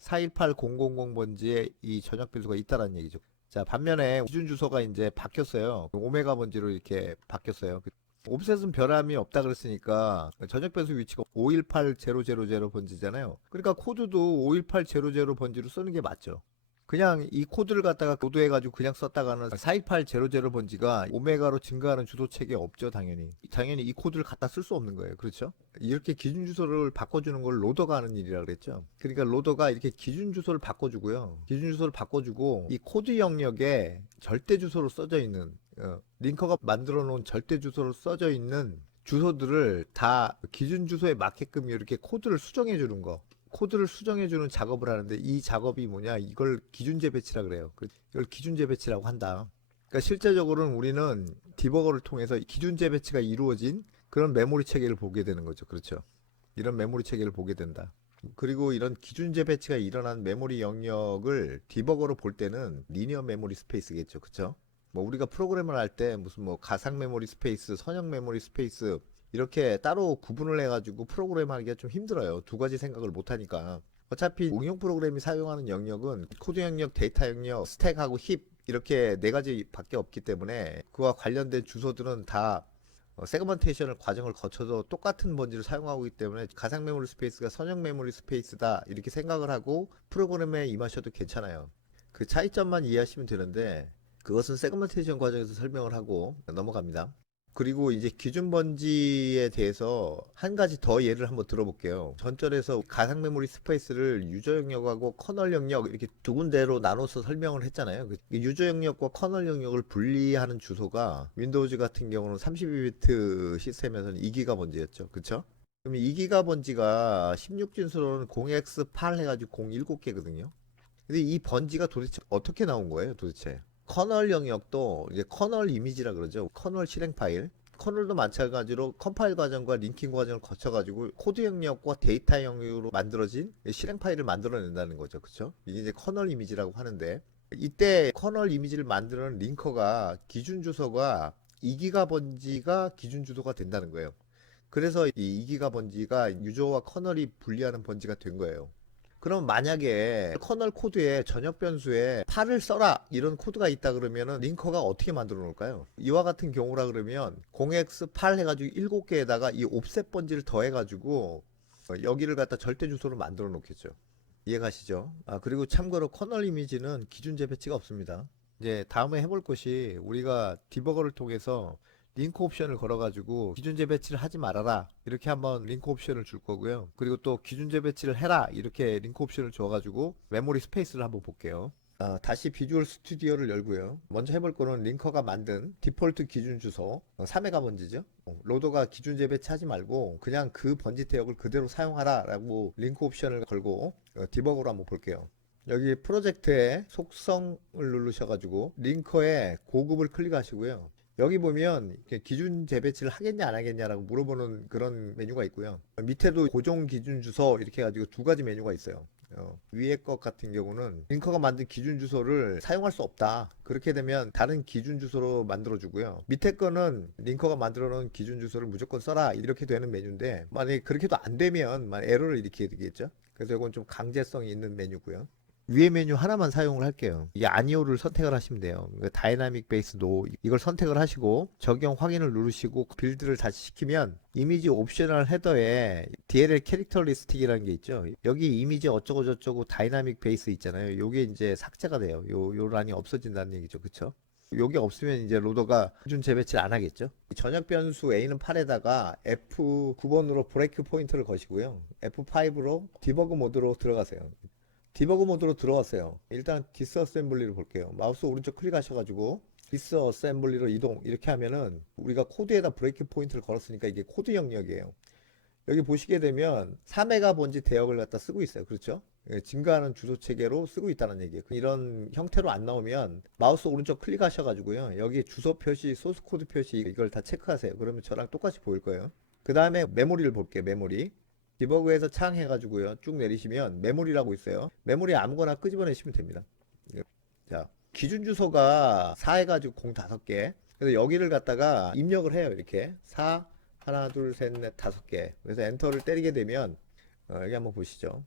418000 번지에 이 전역 변수가 있다라는 얘기죠. 자, 반면에 기준 주소가 이제 바뀌었어요. 오메가 번지로 이렇게 바뀌었어요. 옵셋은 변함이 없다 그랬으니까 전역 변수 위치가 518000 번지잖아요. 그러니까 코드도 5180 번지로 쓰는 게 맞죠. 그냥 이 코드를 갖다가 고도해가지고 그냥 썼다가는 42800 번지가 오메가로 증가하는 주소책에 없죠, 당연히. 당연히 이 코드를 갖다 쓸 수 없는 거예요. 그렇죠? 이렇게 기준 주소를 바꿔주는 걸 로더가 하는 일이라 그랬죠. 그러니까 로더가 이렇게 기준 주소를 바꿔주고요. 기준 주소를 바꿔주고 이 코드 영역에 절대 주소로 써져 있는 링커가 만들어 놓은 절대 주소로 써져 있는 주소들을 다 기준 주소에 맞게끔 이렇게 코드를 수정해 주는 거. 코드를 수정해주는 작업을 하는데 이 작업이 뭐냐 이걸 기준재 배치라 그래요. 이걸 기준재 배치라고 한다. 그러니까 실제적으로는 우리는 디버거를 통해서 기준재 배치가 이루어진 그런 메모리 체계를 보게 되는 거죠. 그렇죠. 이런 메모리 체계를 보게 된다. 그리고 이런 기준재 배치가 일어난 메모리 영역을 디버거로 볼 때는 리니어 메모리 스페이스겠죠. 그렇죠? 뭐 우리가 프로그램을 할 때 무슨 뭐 가상 메모리 스페이스, 선형 메모리 스페이스 이렇게 따로 구분을 해가지고 프로그램 하기가 좀 힘들어요. 두 가지 생각을 못 하니까. 어차피 응용 프로그램이 사용하는 영역은 코드 영역, 데이터 영역, 스택하고 힙 이렇게 네 가지밖에 없기 때문에 그와 관련된 주소들은 다 세그먼테이션을 과정을 거쳐서 똑같은 번지를 사용하고 있기 때문에 가상 메모리 스페이스가 선형 메모리 스페이스다 이렇게 생각을 하고 프로그램에 임하셔도 괜찮아요. 그 차이점만 이해하시면 되는데 그것은 세그먼테이션 과정에서 설명을 하고 넘어갑니다. 그리고 이제 기준 번지에 대해서 한 가지 더 예를 한번 들어볼게요. 전절에서 가상 메모리 스페이스를 유저 영역하고 커널 영역 이렇게 두 군데로 나눠서 설명을 했잖아요. 유저 영역과 커널 영역을 분리하는 주소가 윈도우즈 같은 경우는 32비트 시스템에서는 2기가 번지였죠. 그쵸? 그럼 2기가 번지가 16진수로는 0x8 해가지고 07개거든요. 근데 이 번지가 도대체 어떻게 나온 거예요, 도대체? 커널 영역도 이제 커널 이미지라 그러죠. 커널 실행 파일. 커널도 마찬가지로 컴파일 과정과 링킹 과정을 거쳐가지고 코드 영역과 데이터 영역으로 만들어진 실행 파일을 만들어낸다는 거죠. 그쵸? 이게 이제 커널 이미지라고 하는데, 이때 커널 이미지를 만드는 링커가 기준 주소가 2기가 번지가 기준 주소가 된다는 거예요. 그래서 이 2기가 번지가 유저와 커널이 분리하는 번지가 된 거예요. 그럼 만약에 커널 코드에 전역 변수에 8을 써라 이런 코드가 있다 그러면은 링커가 어떻게 만들어 놓을까요? 이와 같은 경우라 그러면 0x8 해가지고 7개에다가 이 옵셋 번지를 더해가지고 여기를 갖다 절대 주소로 만들어 놓겠죠. 이해가시죠? 그리고 참고로 커널 이미지는 기준 재배치가 없습니다. 이제 다음에 해볼 것이 우리가 디버거를 통해서 링크 옵션을 걸어가지고 기준 재배치를 하지 말아라 이렇게 한번 링크 옵션을 줄 거고요. 그리고 또 기준 재배치를 해라 이렇게 링크 옵션을 줘가지고 메모리 스페이스를 한번 볼게요. 다시 비주얼 스튜디오를 열고요. 먼저 해볼 거는 링커가 만든 디폴트 기준 주소 3메가 번지죠. 로더가 기준 재배치 하지 말고 그냥 그 번지 태역을 그대로 사용하라 라고 링크 옵션을 걸고 디버거로 한번 볼게요. 여기 프로젝트의 속성을 누르셔가지고 링커의 고급을 클릭하시고요. 여기 보면 기준 재배치를 하겠냐 안 하겠냐라고 물어보는 그런 메뉴가 있고요. 밑에도 고정 기준 주소 이렇게 해가지고 두 가지 메뉴가 있어요. 위에 것 같은 경우는 링커가 만든 기준 주소를 사용할 수 없다. 그렇게 되면 다른 기준 주소로 만들어 주고요. 밑에 거는 링커가 만들어 놓은 기준 주소를 무조건 써라 이렇게 되는 메뉴인데, 만약에 그렇게도 안 되면 에러를 일으키게 되겠죠. 그래서 이건 좀 강제성이 있는 메뉴고요. 위에 메뉴 하나만 사용을 할게요. 이 아니오를 선택을 하시면 돼요. 다이나믹 베이스 노 이걸 선택을 하시고 적용 확인을 누르시고 빌드를 다시 시키면 이미지 옵셔널 헤더에 DLL 캐릭터리스틱이라는 게 있죠. 여기 이미지 어쩌고 저쩌고 다이나믹 베이스 있잖아요. 요게 이제 삭제가 돼요. 요 란이 없어진다는 얘기죠. 그쵸? 요게 없으면 이제 로더가 기준 재배치를 안 하겠죠. 전역 변수 A는 8에다가 F9번으로 브레이크 포인트를 거시고요. F5로 디버그 모드로 들어가세요. 디버그 모드로 들어왔어요. 일단 디스어셈블리를 볼게요. 마우스 오른쪽 클릭하셔가지고 디스어셈블리로 이동 이렇게 하면은 우리가 코드에다 브레이크 포인트를 걸었으니까 이게 코드 영역이에요. 여기 보시게 되면 4메가 번지 대역을 갖다 쓰고 있어요. 그렇죠? 증가하는 주소 체계로 쓰고 있다는 얘기예요. 이런 형태로 안 나오면 마우스 오른쪽 클릭하셔가지고요. 여기 주소 표시, 소스 코드 표시 이걸 다 체크하세요. 그러면 저랑 똑같이 보일 거예요. 그 다음에 메모리를 볼게요. 메모리. 디버그에서 창 해가지고요. 쭉 내리시면 메모리라고 있어요. 메모리 아무거나 끄집어내시면 됩니다. 자, 기준 주소가 4 해가지고 05개. 그래서 여기를 갖다가 입력을 해요. 이렇게 4 하나 둘 셋 넷 5개. 그래서 엔터를 때리게 되면 여기 한번 보시죠.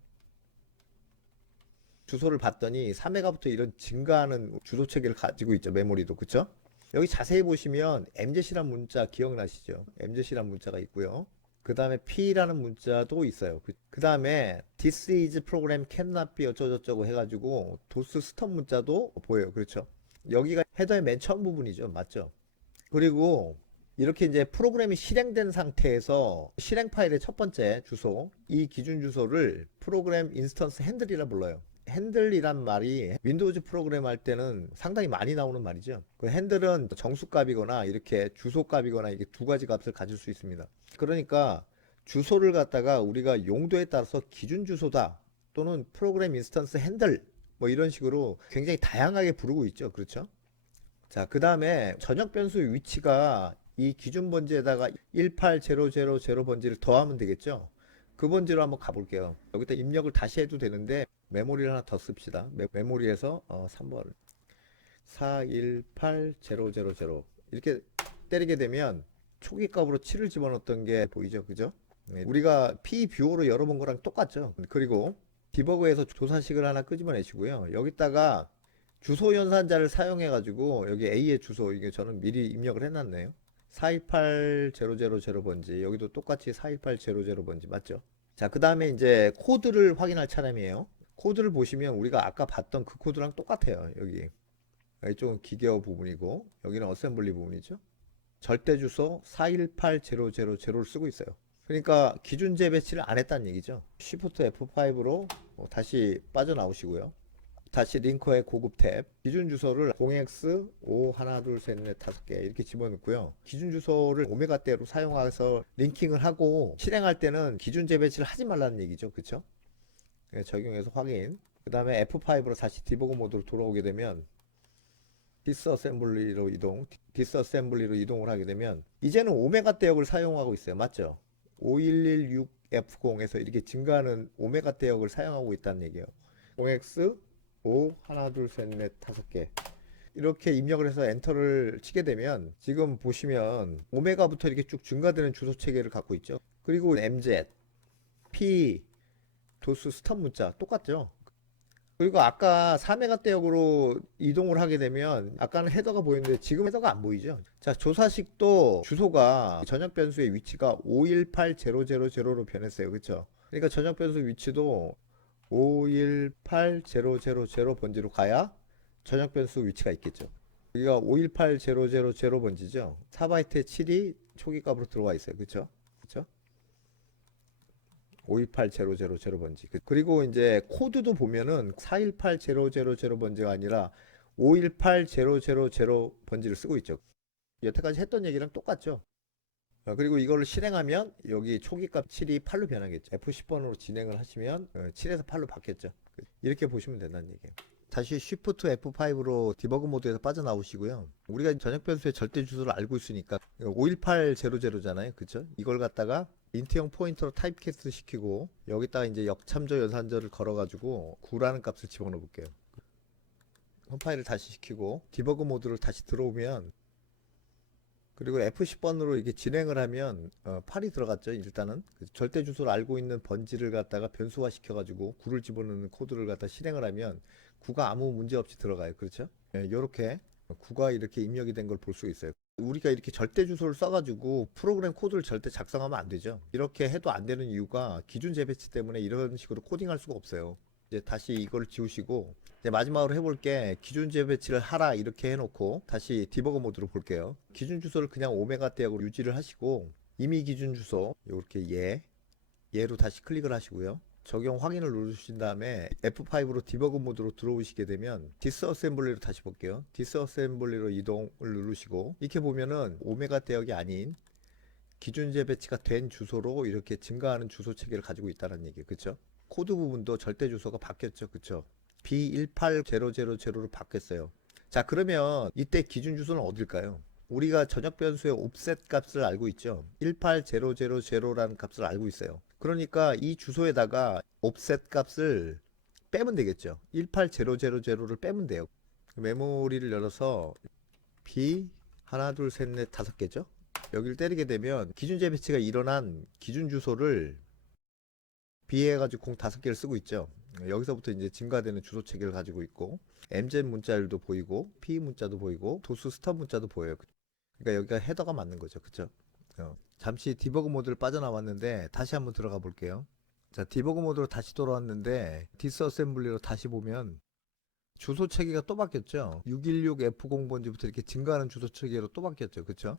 주소를 봤더니 3메가부터 이런 증가하는 주소 체계를 가지고 있죠. 메모리도. 그쵸? 여기 자세히 보시면 MZ란 문자 기억나시죠? MZ란 문자가 있고요. 그 다음에 P라는 문자도 있어요. 그 다음에 This is program cannot be 어쩌고저쩌고 해가지고 도스 스톱 문자도 보여요. 그렇죠? 여기가 헤더의 맨 처음 부분이죠. 맞죠? 그리고 이렇게 이제 프로그램이 실행된 상태에서 실행 파일의 첫 번째 주소, 이 기준 주소를 프로그램 인스턴스 핸들이라 불러요. 핸들이란 말이 윈도우즈 프로그램 할 때는 상당히 많이 나오는 말이죠. 그 핸들은 정수값이거나 이렇게 주소값이거나 이게 두 가지 값을 가질 수 있습니다. 그러니까 주소를 갖다가 우리가 용도에 따라서 기준 주소다 또는 프로그램 인스턴스 핸들 뭐 이런 식으로 굉장히 다양하게 부르고 있죠. 그렇죠? 자, 그 다음에 전역 변수 위치가 이 기준 번지에다가 18000 번지를 더하면 되겠죠. 그 번지로 한번 가볼게요. 여기다 입력을 다시 해도 되는데 메모리를 하나 더 씁시다. 메모리에서 3번 418000 이렇게 때리게 되면 초기 값으로 7을 집어넣었던 게 보이죠. 그죠? 네, 우리가 P뷰어로 열어본 거랑 똑같죠. 그리고 디버그에서 조사식을 하나 끄집어내시고요. 여기다가 주소 연산자를 사용해 가지고 여기 A의 주소 이게 저는 미리 입력을 해놨네요. 418000 번지 여기도 똑같이 4180 번지 맞죠? 자, 그 다음에 이제 코드를 확인할 차례이에요. 코드를 보시면 우리가 아까 봤던 그 코드랑 똑같아요. 여기 이쪽은 기계어 부분이고 여기는 어셈블리 부분이죠. 절대 주소 418000를 쓰고 있어요. 그러니까 기준 재배치를 안 했다는 얘기죠. Shift F5로 다시 빠져나오시고요. 다시 링커의 고급 탭 기준 주소를 0x 5 하나 둘 셋 넷 5개 이렇게 집어넣고요. 기준 주소를 오메가대로 사용해서 링킹을 하고 실행할 때는 기준 재배치를 하지 말라는 얘기죠. 그쵸? 네, 적용해서 확인. 그 다음에 F5로 다시 디버그 모드로 돌아오게 되면 디스어셈블리로 이동을 하게 되면 이제는 오메가 대역을 사용하고 있어요. 맞죠? 5116F0에서 이렇게 증가하는 오메가 대역을 사용하고 있다는 얘기예요. 0x 5 하나 둘 셋 넷 다섯 개 이렇게 입력을 해서 엔터를 치게 되면 지금 보시면 오메가부터 이렇게 쭉 증가되는 주소 체계를 갖고 있죠. 그리고 MZ, P, 도수 스톱 문자 똑같죠. 그리고 아까 4메가대역으로 이동을 하게 되면 아까는 헤더가 보이는데 지금 헤더가 안 보이죠. 자, 조사식도 주소가 전역 변수의 위치가 518000로 변했어요. 그렇죠? 그러니까 전역 변수 위치도 518000 번지로 가야 전역 변수 위치가 있겠죠. 여기가 518000 번지죠. 4바이트의 7이 초기 값으로 들어와 있어요. 그렇죠? 그렇죠? 518000 번지. 그리고 이제 코드도 보면은 418000 번지가 아니라 518000 번지를 쓰고 있죠. 여태까지 했던 얘기랑 똑같죠. 그리고 이걸 실행하면 여기 초기값 7이 8로 변하겠죠. F10번으로 진행을 하시면 7에서 8로 바뀌었죠. 이렇게 보시면 된다는 얘기예요. 다시 Shift F5로 디버그 모드에서 빠져나오시고요. 우리가 전역 변수의 절대 주소를 알고 있으니까 51800잖아요. 그쵸? 이걸 갖다가 인트형 포인터로 타입캐스트 시키고 여기다가 이제 역참조 연산절을 걸어가지고 9라는 값을 집어넣어 볼게요. 홈 파일을 다시 시키고 디버그 모드를 다시 들어오면 그리고 F10번으로 이게 진행을 하면 8이 들어갔죠. 일단은 절대 주소를 알고 있는 번지를 갖다가 변수화 시켜가지고 9를 집어넣는 코드를 갖다 실행을 하면 9가 아무 문제 없이 들어가요. 그렇죠? 이렇게 9가 이렇게 입력이 된 걸 볼 수 있어요. 우리가 이렇게 절대 주소를 써가지고 프로그램 코드를 절대 작성하면 안 되죠. 이렇게 해도 안 되는 이유가 기준 재배치 때문에 이런 식으로 코딩할 수가 없어요. 이제 다시 이걸 지우시고 이제 마지막으로 해볼 게 기준 재배치를 하라 이렇게 해놓고 다시 디버거 모드로 볼게요. 기준 주소를 그냥 오메가 대역으로 유지를 하시고 이미 기준 주소 이렇게 얘로 다시 클릭을 하시고요. 적용 확인을 누르신 다음에 F5로 디버그 모드로 들어오시게 되면 디스어셈블리로 다시 볼게요. 디스어셈블리로 이동을 누르시고 이렇게 보면은 오메가 대역이 아닌 기준 재배치가 된 주소로 이렇게 증가하는 주소 체계를 가지고 있다는 얘기예요. 그쵸? 코드 부분도 절대 주소가 바뀌었죠. 그쵸? B18000로 바뀌었어요. 자, 그러면 이때 기준 주소는 어딜까요? 우리가 전역 변수의 옵셋 값을 알고 있죠. 18000라는 값을 알고 있어요. 그러니까 이 주소에다가 옵셋 값을 빼면 되겠죠. 18000를 빼면 돼요. 메모리를 열어서 B 하나 둘 셋 넷 다섯 개죠. 여기를 때리게 되면 기준 재배치가 일어난 기준 주소를 B해가지고 공 다섯 개를 쓰고 있죠. 여기서부터 이제 증가되는 주소 체계를 가지고 있고 MZ 문자열도 보이고 P 문자도 보이고 도수 스톱 문자도 보여요. 그러니까 여기가 헤더가 맞는 거죠. 그쵸? 잠시 디버그 모드를 빠져나왔는데 다시 한번 들어가 볼게요. 자, 디버그 모드로 다시 돌아왔는데 디스어셈블리로 다시 보면 주소 체계가 또 바뀌었죠. 616F0번지부터 이렇게 증가하는 주소 체계로 또 바뀌었죠. 그쵸?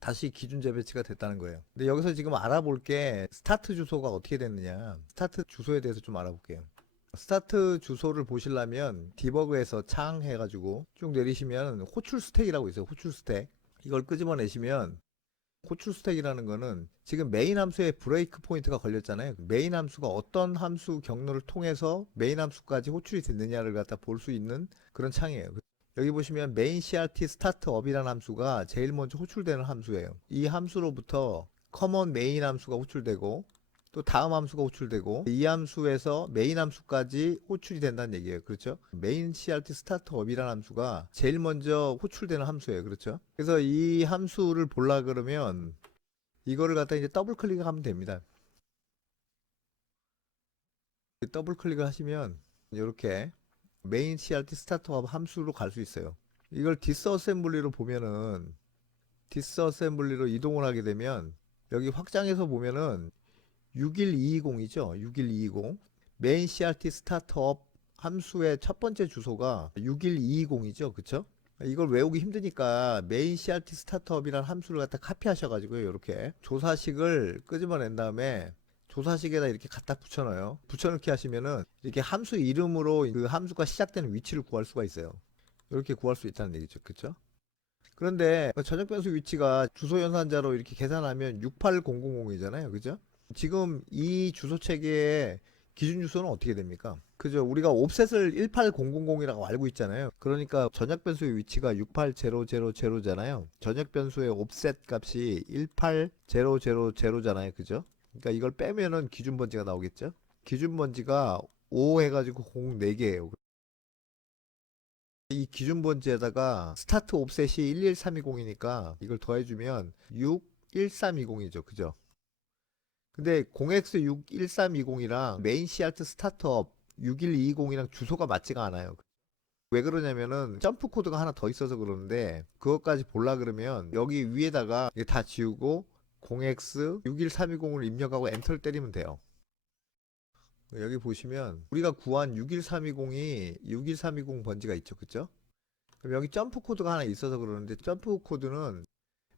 다시 기준 재배치가 됐다는 거예요. 근데 여기서 지금 알아볼 게 스타트 주소가 어떻게 됐느냐. 스타트 주소에 대해서 좀 알아볼게요. 스타트 주소를 보시려면 디버그에서 창 해가지고 쭉 내리시면 호출 스택이라고 있어요. 호출 스택. 이걸 끄집어내시면 호출 스택이라는 거는 지금 메인 함수에 브레이크 포인트가 걸렸잖아요. 메인 함수가 어떤 함수 경로를 통해서 메인 함수까지 호출이 됐느냐를 갖다 볼 수 있는 그런 창이에요. 여기 보시면 main crt startup이라는 함수가 제일 먼저 호출되는 함수예요. 이 함수로부터 common main 함수가 호출되고 또 다음 함수가 호출되고 이 함수에서 메인 함수까지 호출이 된다는 얘기예요. 그렇죠? main crt startup이라는 함수가 제일 먼저 호출되는 함수예요. 그렇죠? 그래서 이 함수를 보려 그러면 이거를 갖다 이제 더블 클릭하면 됩니다. 더블 클릭을 하시면 이렇게 메인 crt 스타트업 함수로 갈 수 있어요. 이걸 디스어셈블리로 보면은 디스어셈블리로 이동을 하게 되면 여기 확장해서 보면은 61220이죠. 61220 메인 crt 스타트업 함수의 첫 번째 주소가 61220이죠. 그쵸? 이걸 외우기 힘드니까 메인 crt 스타트업이라는 함수를 갖다 카피하셔가지고요. 이렇게 조사식을 끄집어낸 다음에 조사식에다 이렇게 갖다 붙여넣어요. 붙여넣기 하시면은 이렇게 함수 이름으로 그 함수가 시작되는 위치를 구할 수가 있어요. 이렇게 구할 수 있다는 얘기죠. 그쵸? 그런데 전역 변수 위치가 주소 연산자로 이렇게 계산하면 68000이잖아요. 그죠? 지금 이 주소 체계에 기준 주소는 어떻게 됩니까? 그죠? 우리가 옵셋을 18000이라고 알고 있잖아요. 그러니까 전역 변수의 위치가 68000잖아요. 전역 변수의 옵셋 값이 18000잖아요. 그죠? 그러니까 이걸 빼면은 기준 번지가 나오겠죠? 기준 번지가 5 해가지고 0 4개예요. 이 기준 번지에다가 스타트 옵셋이 11320이니까 이걸 더해주면 61320이죠. 그죠? 근데 0x61320이랑 메인 씨알트 스타트업 6120이랑 주소가 맞지가 않아요. 왜 그러냐면은 점프 코드가 하나 더 있어서 그러는데 그것까지 볼라 그러면 여기 위에다가 이게 다 지우고 0x61320을 입력하고 엔터를 때리면 돼요. 여기 보시면 우리가 구한 61320이 61320 번지가 있죠. 그쵸? 그럼 여기 점프 코드가 하나 있어서 그러는데 점프 코드는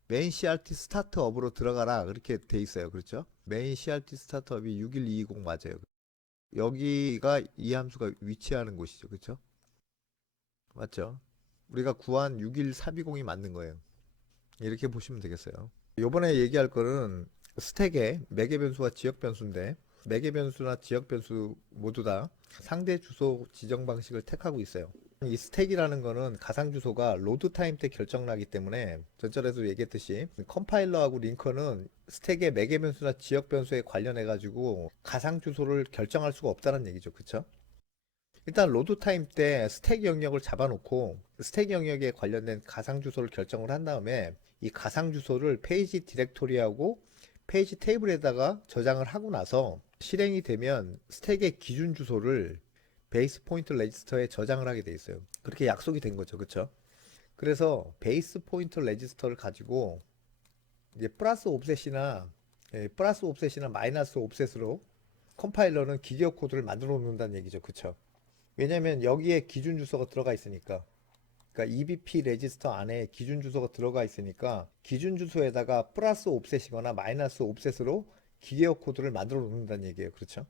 메인 CRT 스타트업으로 들어가라 그렇게 돼 있어요. 그렇죠? 메인 CRT 스타트업이 61220 맞아요. 여기가 이 함수가 위치하는 곳이죠. 그렇죠? 맞죠? 우리가 구한 61320이 맞는 거예요. 이렇게 보시면 되겠어요. 요번에 얘기할 거는 스택의 매개 변수와 지역 변수인데 매개 변수나 지역 변수 모두 다 상대 주소 지정 방식을 택하고 있어요. 이 스택이라는 거는 가상 주소가 로드 타임 때 결정나기 때문에 전절에도 얘기했듯이 컴파일러하고 링커는 스택의 매개 변수나 지역 변수에 관련해 가지고 가상 주소를 결정할 수가 없다는 얘기죠. 그쵸? 일단 로드 타임 때 스택 영역을 잡아놓고 스택 영역에 관련된 가상 주소를 결정을 한 다음에 이 가상 주소를 페이지 디렉토리하고 페이지 테이블에다가 저장을 하고 나서 실행이 되면 스택의 기준 주소를 베이스 포인트 레지스터에 저장을 하게 돼 있어요. 그렇게 약속이 된 거죠. 그쵸? 그래서 베이스 포인트 레지스터를 가지고 이제 플러스 옵셋이나 마이너스 옵셋으로 컴파일러는 기계어 코드를 만들어 놓는다는 얘기죠. 그쵸? 왜냐면 여기에 기준 주소가 들어가 있으니까. 그러니까 EBP 레지스터 안에 기준 주소가 들어가 있으니까 기준 주소에다가 플러스 옵셋이거나 마이너스 옵셋으로 기계어 코드를 만들어 놓는다는 얘기예요. 그렇죠?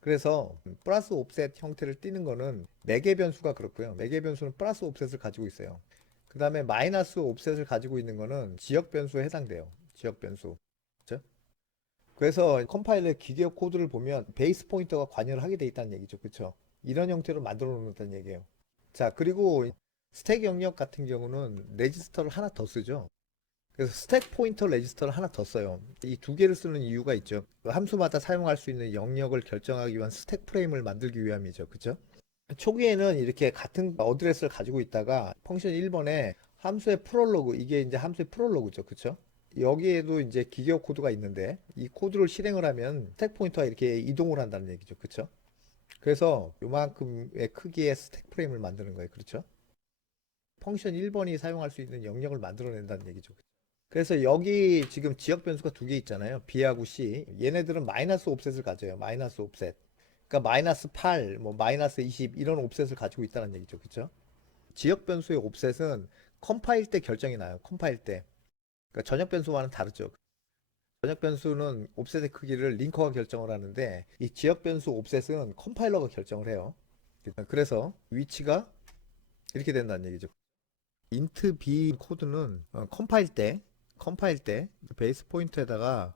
그래서 플러스 옵셋 형태를 띠는 거는 매개 변수가 그렇고요. 매개 변수는 플러스 옵셋을 가지고 있어요. 그 다음에 마이너스 옵셋을 가지고 있는 거는 지역 변수에 해당돼요. 지역 변수. 그렇죠? 그래서 컴파일러 기계어 코드를 보면 베이스 포인터가 관여를 하게 돼 있다는 얘기죠. 그렇죠? 이런 형태로 만들어 놓는다는 얘기예요. 자, 그리고 스택 영역 같은 경우는 레지스터를 하나 더 쓰죠. 그래서 스택 포인터 레지스터를 하나 더 써요. 이 두 개를 쓰는 이유가 있죠. 함수마다 사용할 수 있는 영역을 결정하기 위한 스택 프레임을 만들기 위함이죠. 그죠? 초기에는 이렇게 같은 어드레스를 가지고 있다가 펑션 1번에 함수의 프롤로그, 이게 이제 함수의 프롤로그죠. 그쵸? 여기에도 이제 기계어 코드가 있는데 이 코드를 실행을 하면 스택 포인터가 이렇게 이동을 한다는 얘기죠. 그쵸? 그래서 요만큼의 크기의 스택 프레임을 만드는 거예요. 그렇죠? 펑션 1번이 사용할 수 있는 영역을 만들어낸다는 얘기죠. 그래서 여기 지금 지역 변수가 두 개 있잖아요. B하고 C. 얘네들은 마이너스 옵셋을 가져요. 마이너스 옵셋. 그러니까 마이너스 8, 뭐 마이너스 20 이런 옵셋을 가지고 있다는 얘기죠. 그렇죠? 지역 변수의 옵셋은 컴파일 때 결정이 나요. 컴파일 때. 그러니까 전역 변수와는 다르죠. 전역 변수는 옵셋의 크기를 링커가 결정을 하는데 이 지역 변수 옵셋은 컴파일러가 결정을 해요. 그래서 위치가 이렇게 된다는 얘기죠. int b 코드는 컴파일 때 베이스 포인트에다가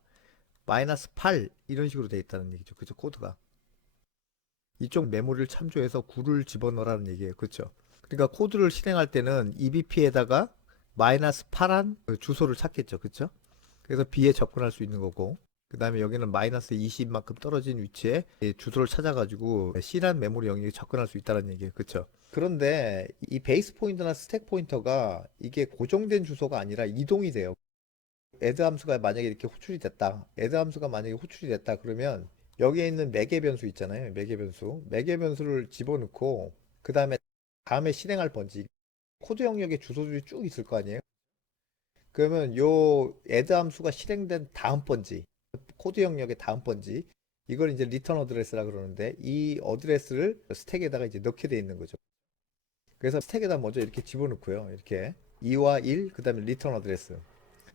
마이너스 8 이런 식으로 돼 있다는 얘기죠. 그죠? 코드가. 이쪽 메모리를 참조해서 9를 집어넣으라는 얘기예요. 그렇죠? 그러니까 코드를 실행할 때는 EBP에다가 마이너스 8한 주소를 찾겠죠. 그렇죠? 그래서 B에 접근할 수 있는 거고 그 다음에 여기는 마이너스 20만큼 떨어진 위치에 주소를 찾아가지고 C란 메모리 영역에 접근할 수 있다는 얘기예요. 그렇죠? 그런데 이 베이스 포인터나 스택 포인터가 이게 고정된 주소가 아니라 이동이 돼요. add 함수가 만약에 이렇게 호출이 됐다. add 함수가 만약에 호출이 됐다 그러면 여기에 있는 매개 변수 있잖아요. 매개 변수. 매개 변수를 집어넣고 그 다음에 실행할 번지 코드 영역에 주소들이 쭉 있을 거 아니에요. 그러면 요 add 함수가 실행된 다음 번지 코드 영역의 다음 번지 이걸 이제 리턴 어드레스라 그러는데 이 어드레스를 스택에다가 이제 넣게 돼 있는 거죠. 그래서 스택에다 먼저 이렇게 집어넣고요. 이렇게 2와 1, 그 다음에 리턴 어드레스.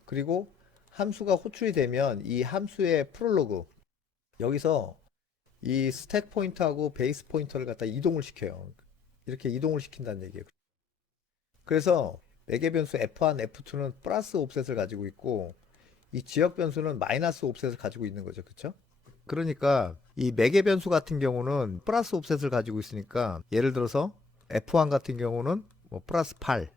그리고 함수가 호출이 되면 이 함수의 프롤로그 여기서 이 스택 포인터하고 베이스 포인터를 갖다 이동을 시켜요. 이렇게 이동을 시킨다는 얘기예요. 그래서 매개 변수 F1, F2는 플러스 옵셋을 가지고 있고 이 지역 변수는 마이너스 옵셋을 가지고 있는 거죠. 그렇죠? 그러니까 이 매개 변수 같은 경우는 플러스 옵셋을 가지고 있으니까 예를 들어서 F1 같은 경우는 뭐 플러스 8,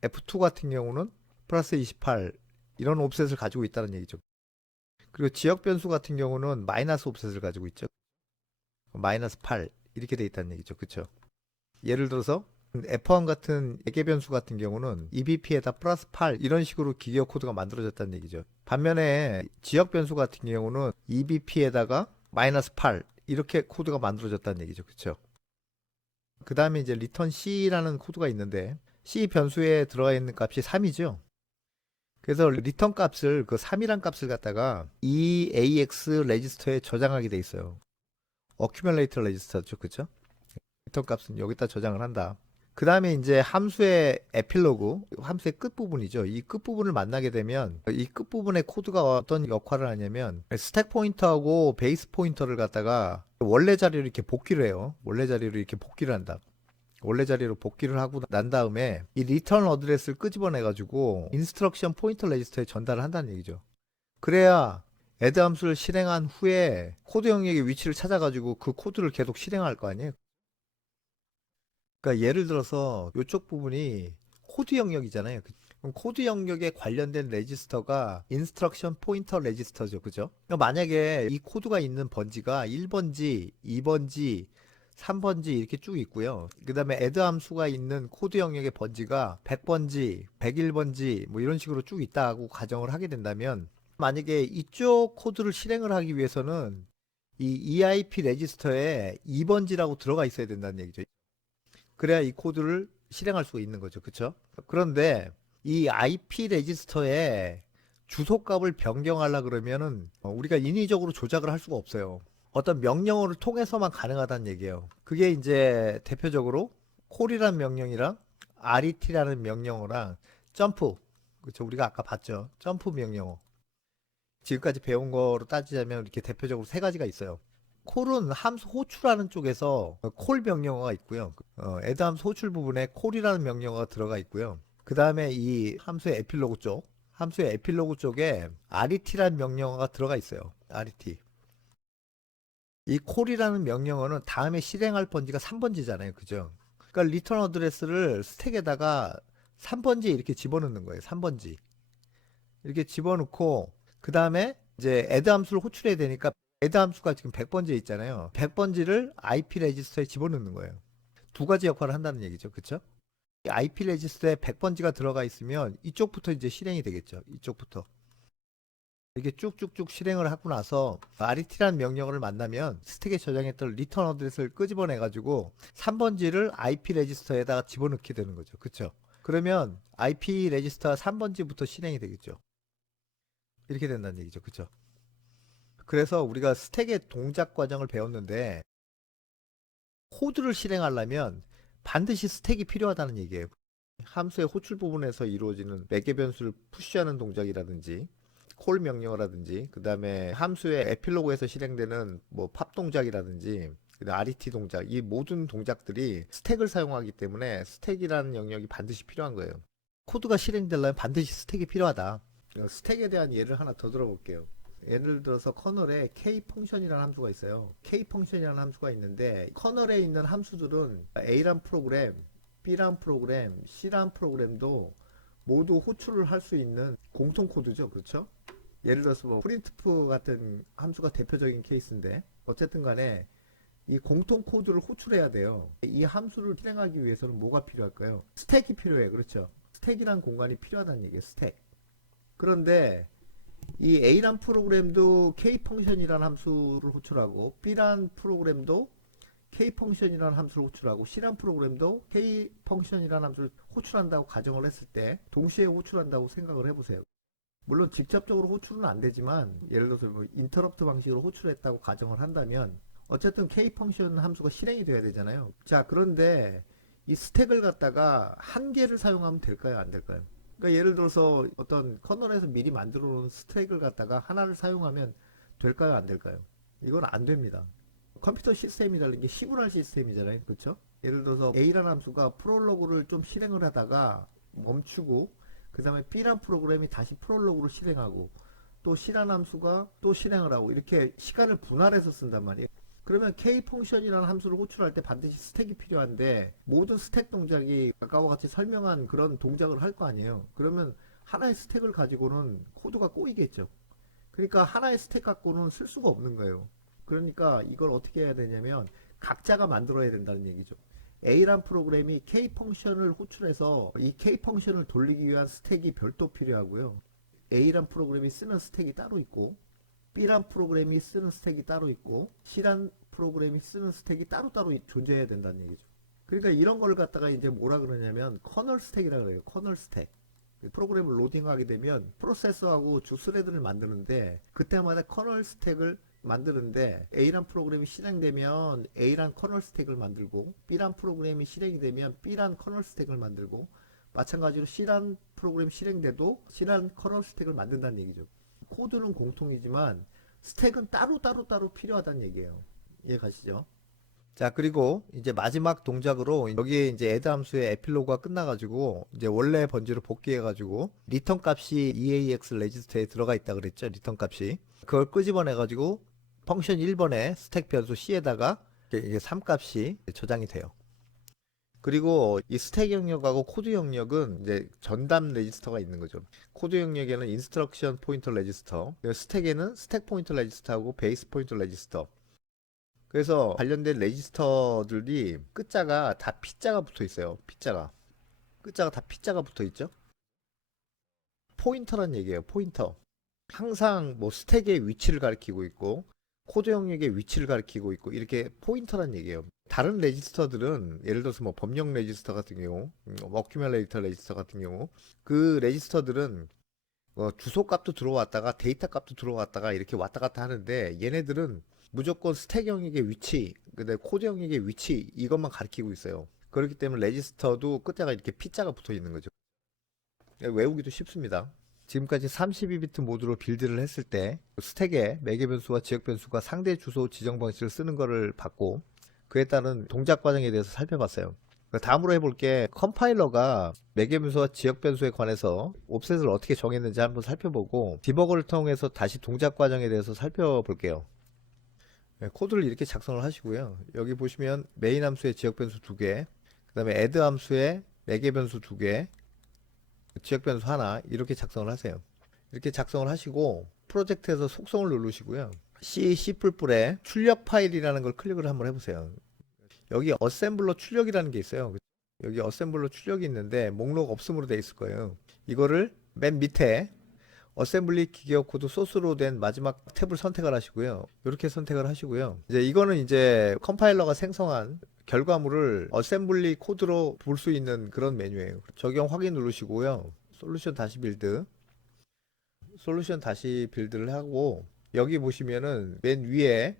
F2 같은 경우는 플러스 28 이런 옵셋을 가지고 있다는 얘기죠. 그리고 지역 변수 같은 경우는 마이너스 옵셋을 가지고 있죠. 마이너스 8 이렇게 돼 있다는 얘기죠. 그쵸? 예를 들어서 F1 같은 매개 변수 같은 경우는 EBP에다 플러스 8 이런 식으로 기계 코드가 만들어졌다는 얘기죠. 반면에 지역 변수 같은 경우는 EBP에다가 마이너스 8 이렇게 코드가 만들어졌다는 얘기죠. 그쵸? 그 다음에 이제 return C라는 코드가 있는데 C 변수에 들어가 있는 값이 3이죠. 그래서 리턴 값을 그 3이란 값을 갖다가 EAX 레지스터에 저장하게 돼 있어요. 어큐뮬레이터 레지스터죠. 그쵸? 리턴 값은 여기다 저장을 한다. 그 다음에 이제 함수의 에필로그, 함수의 끝부분이죠. 이 끝부분을 만나게 되면 이 끝부분의 코드가 어떤 역할을 하냐면 스택 포인터하고 베이스 포인터를 갖다가 원래 자리로 이렇게 복귀를 해요. 원래 자리로 이렇게 복귀를 한다. 원래 자리로 복귀를 하고 난 다음에 이 리턴 어드레스를 끄집어내 가지고 인스트럭션 포인터 레지스터에 전달을 한다는 얘기죠. 그래야 애드 함수를 실행한 후에 코드 영역의 위치를 찾아 가지고 그 코드를 계속 실행할 거 아니에요. 그러니까 예를 들어서 이쪽 부분이 코드 영역이잖아요. 그럼 코드 영역에 관련된 레지스터가 인스트럭션 포인터 레지스터죠. 그죠? 그러니까 만약에 이 코드가 있는 번지가 1번지, 2번지, 3번지 이렇게 쭉 있고요. 그 다음에 add 함수가 있는 코드 영역의 번지가 100번지, 101번지 뭐 이런 식으로 쭉 있다고 가정을 하게 된다면 만약에 이쪽 코드를 실행을 하기 위해서는 이 EIP 레지스터에 2번지라고 들어가 있어야 된다는 얘기죠. 그래야 이 코드를 실행할 수 있는 거죠. 그쵸? 그런데 이 IP 레지스터에 주소값을 변경하려 그러면은 우리가 인위적으로 조작을 할 수가 없어요. 어떤 명령어를 통해서만 가능하다는 얘기예요. 그게 이제 대표적으로 콜이라는 명령이랑 ret라는 명령어랑 점프, 그렇죠? 우리가 아까 봤죠. 점프 명령어. 지금까지 배운 거로 따지자면 이렇게 대표적으로 세 가지가 있어요. 콜은 함수 호출하는 쪽에서 콜 명령어가 있고요. add 함수 호출 부분에 콜이라는 명령어가 들어가 있고요. 그 다음에 이 함수의 에필로그 쪽, 함수의 에필로그 쪽에 ret라는 명령어가 들어가 있어요. ret. 이 콜이라는 명령어는 다음에 실행할 번지가 3번지잖아요. 그죠? 그러니까 리턴 어드레스를 스택에다가 3번지 이렇게 집어넣는 거예요. 3번지. 이렇게 집어넣고 그 다음에 이제 add 함수를 호출해야 되니까 add 함수가 지금 100번지에 있잖아요. 100번지를 IP 레지스터에 집어넣는 거예요. 두 가지 역할을 한다는 얘기죠. 그쵸? IP 레지스터에 100번지가 들어가 있으면 이쪽부터 이제 실행이 되겠죠. 이쪽부터. 이렇게 쭉쭉쭉 실행을 하고 나서 ret라는 명령어를 만나면 스택에 저장했던 리턴 어드레스를 끄집어내 가지고 3번지를 IP 레지스터에다가 집어넣게 되는 거죠. 그쵸? 그러면 IP 레지스터가 3번지부터 실행이 되겠죠. 이렇게 된다는 얘기죠. 그쵸? 그래서 우리가 스택의 동작 과정을 배웠는데 코드를 실행하려면 반드시 스택이 필요하다는 얘기예요. 함수의 호출 부분에서 이루어지는 매개 변수를 푸시하는 동작이라든지 콜 명령어라든지 그 다음에 함수의 에필로그에서 실행되는 뭐 팝 동작이라든지 RET 동작 이 모든 동작들이 스택을 사용하기 때문에 스택이라는 영역이 반드시 필요한 거예요. 코드가 실행되려면 반드시 스택이 필요하다. 스택에 대한 예를 하나 더 들어볼게요. 예를 들어서 커널에 k 펑션이라는 함수가 있어요. k 펑션이라는 함수가 있는데 커널에 있는 함수들은 A란 프로그램, B란 프로그램, C란 프로그램도 모두 호출을 할 수 있는 공통 코드죠. 그렇죠? 예를 들어서 뭐 printf 같은 함수가 대표적인 케이스인데 어쨌든 간에 이 공통 코드를 호출해야 돼요. 이 함수를 실행하기 위해서는 뭐가 필요할까요? 스택이 필요해요. 그렇죠? 스택이란 공간이 필요하다는 얘기예요. 스택. 그런데 이 A란 프로그램도 K 펑션이라는 함수를 호출하고 B란 프로그램도 K 펑션이라는 함수를 호출하고 C란 프로그램도 K 펑션이라는 함수를 호출한다고 가정을 했을 때 동시에 호출한다고 생각을 해보세요. 물론 직접적으로 호출은 안 되지만 예를 들어서 뭐 인터럽트 방식으로 호출했다고 가정을 한다면 어쨌든 K 펑션 함수가 실행이 돼야 되잖아요. 자, 그런데 이 스택을 갖다가 한 개를 사용하면 될까요? 안 될까요? 그러니까 예를 들어서 어떤 커널에서 미리 만들어 놓은 스택을 갖다가 하나를 사용하면 될까요? 안 될까요? 이건 안 됩니다. 컴퓨터 시스템이라는 게 시그널 시스템이잖아요. 그렇죠? 예를 들어서 A라는 함수가 프롤로그를 좀 실행을 하다가 멈추고 그 다음에 B란 프로그램이 다시 프롤로그를 실행하고 또 실한 함수가 또 실행을 하고 이렇게 시간을 분할해서 쓴단 말이에요. 그러면 k 펑션이라는 함수를 호출할 때 반드시 스택이 필요한데 모든 스택 동작이 아까와 같이 설명한 그런 동작을 할 거 아니에요. 그러면 하나의 스택을 가지고는 코드가 꼬이겠죠. 그러니까 하나의 스택 갖고는 쓸 수가 없는 거예요. 그러니까 이걸 어떻게 해야 되냐면 각자가 만들어야 된다는 얘기죠. A란 프로그램이 K 펑션을 호출해서 이 K 펑션을 돌리기 위한 스택이 별도 필요하고요. A란 프로그램이 쓰는 스택이 따로 있고 B란 프로그램이 쓰는 스택이 따로 있고 C란 프로그램이 쓰는 스택이 따로따로 존재해야 된다는 얘기죠. 그러니까 이런 걸 갖다가 이제 뭐라 그러냐면 커널 스택이라고 그래요. 커널 스택. 프로그램을 로딩하게 되면 프로세서하고 주 스레드를 만드는데 그때마다 커널 스택을 만드는데 A란 프로그램이 실행되면 A란 커널 스택을 만들고 B란 프로그램이 실행이 되면 B란 커널 스택을 만들고 마찬가지로 C란 프로그램 실행돼도 C란 커널 스택을 만든다는 얘기죠. 코드는 공통이지만 스택은 따로 필요하다는 얘기예요. 이해 가시죠? 자, 그리고 이제 마지막 동작으로 여기에 이제 add 함수의 에필로그가 끝나가지고 이제 원래 번지로 복귀해가지고 리턴 값이 EAX 레지스터에 들어가 있다 그랬죠. 리턴 값이. 그걸 끄집어내가지고 펑션 1번에 스택 변수 C에다가 이게 3 값이 저장이 돼요. 그리고 이 스택 영역하고 코드 영역은 이제 전담 레지스터가 있는 거죠. 코드 영역에는 인스트럭션 포인터 레지스터, 스택에는 스택 포인터 레지스터하고 베이스 포인터 레지스터. 그래서 관련된 레지스터들이 끝자가 다 P자가 붙어 있어요. P자가. 끝자가 다 P자가 붙어 있죠. 포인터란 얘기예요. 포인터. 항상 뭐 스택의 위치를 가리키고 있고 코드 영역의 위치를 가리키고 있고 이렇게 포인터란 얘기예요. 다른 레지스터들은 예를 들어서 뭐 법령 레지스터 같은 경우, 어큐뮬레이터 레지스터 같은 경우 그 레지스터들은 주소 값도 들어왔다가 데이터 값도 들어왔다가 이렇게 왔다 갔다 하는데 얘네들은 무조건 스택 영역의 위치, 근데 코드 영역의 위치 이것만 가리키고 있어요. 그렇기 때문에 레지스터도 끝에가 이렇게 P자가 붙어 있는 거죠. 외우기도 쉽습니다. 지금까지 32비트 모드로 빌드를 했을 때 스택에 매개 변수와 지역 변수가 상대 주소 지정 방식을 쓰는 것을 봤고 그에 따른 동작 과정에 대해서 살펴봤어요. 다음으로 해볼 게 컴파일러가 매개 변수와 지역 변수에 관해서 옵셋을 어떻게 정했는지 한번 살펴보고 디버거를 통해서 다시 동작 과정에 대해서 살펴볼게요. 코드를 이렇게 작성을 하시고요. 여기 보시면 메인 함수의 지역 변수 2개, 그 다음에 add 함수의 매개 변수 2개, 지역 변수 하나 이렇게 작성을 하세요. 이렇게 작성을 하시고 프로젝트에서 속성을 누르시고요. C++에 출력 파일이라는 걸 클릭을 한번 해보세요. 여기 어셈블러 출력이라는 게 있어요. 여기 어셈블러 출력이 있는데 목록 없음으로 되어 있을 거예요. 이거를 맨 밑에 어셈블리 기계어 코드 소스로 된 마지막 탭을 선택을 하시고요. 이렇게 선택을 하시고요. 이제 이거는 이제 컴파일러가 생성한 결과물을 어셈블리 코드로 볼 수 있는 그런 메뉴예요. 적용 확인 누르시고요. 솔루션 다시 빌드. 솔루션 다시 빌드를 하고 여기 보시면은 맨 위에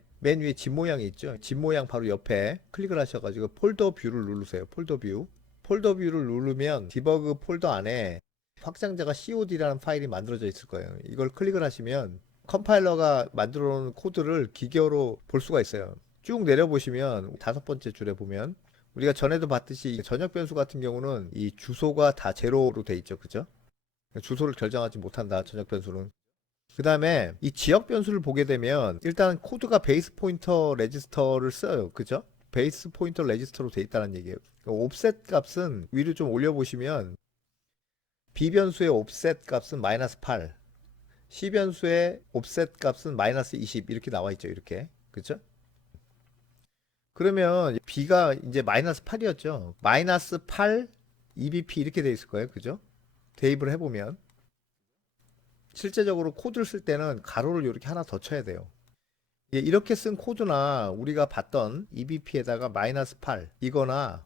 집 모양이 있죠. 집 모양 바로 옆에 클릭을 하셔가지고 폴더 뷰를 누르세요. 폴더 뷰. 폴더 뷰를 누르면 디버그 폴더 안에 확장자가 COD라는 파일이 만들어져 있을 거예요. 이걸 클릭을 하시면 컴파일러가 만들어 놓은 코드를 기계어로 볼 수가 있어요. 쭉 내려보시면 5번째 줄에 보면 우리가 전에도 봤듯이 전역 변수 같은 경우는 이 주소가 다 제로로 돼 있죠. 그죠? 주소를 결정하지 못한다. 전역 변수는. 그 다음에 이 지역 변수를 보게 되면 일단 코드가 베이스 포인터 레지스터를 써요. 그죠? 베이스 포인터 레지스터로 돼 있다는 얘기예요. 옵셋 값은 위로 좀 올려보시면 B 변수의 옵셋 값은 -8, C 변수의 옵셋 값은 -20 이렇게 나와 있죠. 이렇게. 그죠? 그러면 B가 이제 -8이었죠. -8 EBP 이렇게 돼 있을 거예요. 그죠? 대입을 해보면 실제적으로 코드를 쓸 때는 가로를 이렇게 하나 더 쳐야 돼요. 이렇게 쓴 코드나 우리가 봤던 EBP에다가 -8 이거나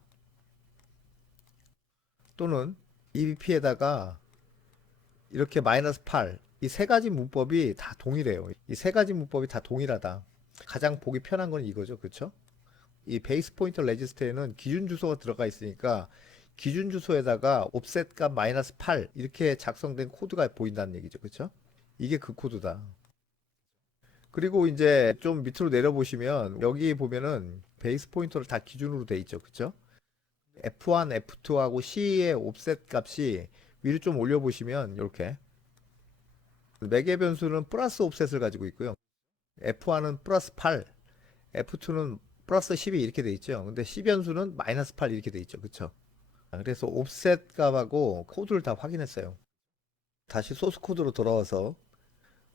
또는 EBP에다가 이렇게 -8 이 세 가지 문법이 다 동일해요. 이 세 가지 문법이 다 동일하다. 가장 보기 편한 건 이거죠. 그렇죠? 이 베이스 포인터 레지스터에는 기준 주소가 들어가 있으니까 기준 주소에다가 옵셋 값 -8 이렇게 작성된 코드가 보인다는 얘기죠. 그렇죠? 이게 그 코드다. 그리고 이제 좀 밑으로 내려보시면 여기 보면은 베이스 포인터를 다 기준으로 돼 있죠. 그쵸? F1, F2하고 C의 옵셋 값이 위로 좀 올려보시면 이렇게 매개 변수는 플러스 옵셋을 가지고 있고요. F1은 플러스 8, F2는 플러스 12 이렇게 돼 있죠. 근데 C 변수는 마이너스 8 이렇게 돼 있죠. 그쵸? 그래서 옵셋 값하고 코드를 다 확인했어요. 다시 소스 코드로 돌아와서